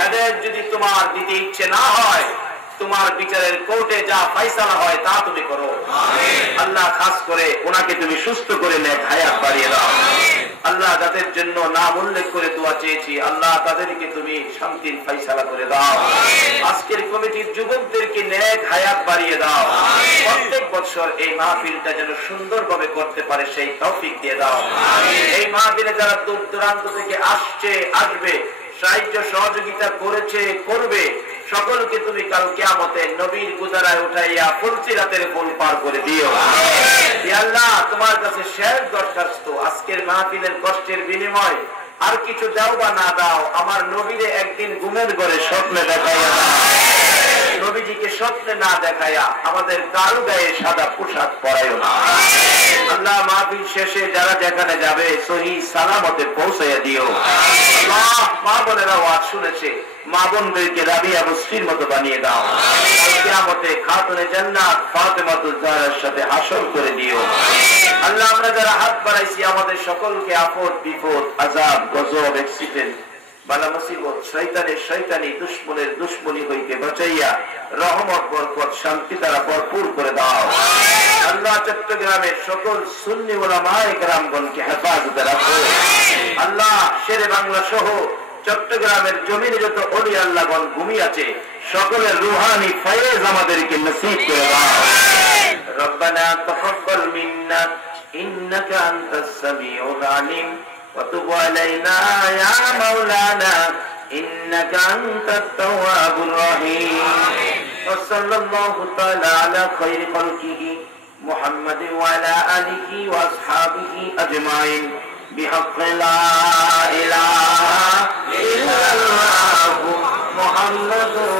হেদায়েত যদি তোমার দিতে ইচ্ছে না হয়, তোমার বিচারের কোর্টে যা ফয়সালা হয় তা তুমি করো। আল্লাহ খাস করে ওনাকে তুমি সুস্থ করে নেক হায়াত বাড়িয়ে দাও। আল্লাহ যাদের জন্য নাম উল্লেখ করে দোয়া চেয়েছি, আল্লাহ তাদেরকে তুমি শান্তির ফয়সালা করে দাও। আজকের কমিটির যুবকদেরকে নেক হায়াত বাড়িয়ে দাও। প্রত্যেক বছর এই মাহফিলটা যেন সুন্দরভাবে করতে পারে সেই তৌফিক দিয়ে দাও। এই মাহফিলে যারা দূর দূরান্ত থেকে আসছে, আসবে, সাহায্য সহযোগিতা করেছে, করবে, সকলকে তুমি কাল কিয়ামতে নবীর গুদারায় উঠাইয়া ফুলসিরাতের ফুল পার করে দিও। আল্লাহ তোমার কাছে শেষ দরখাস্ত, আজকের মাহফিলের কষ্টের বিনিময় আর কিছু দাও বা না দাও, আমার নবীরে একদিন ঘুমের ঘরে স্বপ্নে দেখাইয়া দাও। নবীজিকে স্বপ্নে না দেখাইয়া আমাদের কারো গায়ে সাদা পোশাক পরাইও না। আল্লাহ মাহফিল শেষে যারা যেখানে যাবে সহি সালামতে পৌঁছাইয়া দিও। আল্লাহ মা বোনেরা ওয়াজ শুনেছে, মা বোনদেরকে রাবিয়া মুসলির মতো বানিয়ে দাও। কিয়ামতে খাতুনে জান্নাত ফাতেমাতুজ জাহরার সাথে হাসর করে দিও। আল্লাহ আমরা যারা হাত বাড়াইছি, আমাদের সকলকে আপদ বিপদ আযাব গজব অ্যাক্সিডেন্ট বালা মুসিবত শয়তানের শয়তানি দুশমনের দুশমনি হইতে বাঁচাইয়া রহমত বরকত শান্তি দ্বারা ভরপুর করে দাও। আল্লাহ চট্টগ্রামের সকল সুন্নি উলামায়ে কেরামগণকে হেফাজতে রাখো। আল্লাহ শেরে বাংলা সহ চট্টগ্রামের জমিনে যত ওলি আল্লাহগণ ঘুমিয়ে আছে, সকলের রুহানি ফয়েজ আমাদেরকে নসিব করে দাও। রব্বানা তাকাব্বাল মিন্না ইন্নাকা আনতাস সামিউল আলিম وتب علينا يا مولانا إنك أنت التواب الرحيم وصلى الله تعالى على خير خلقه محمد وعلى آله وأصحابه أجمعين بحق لا إله إلا الله محمد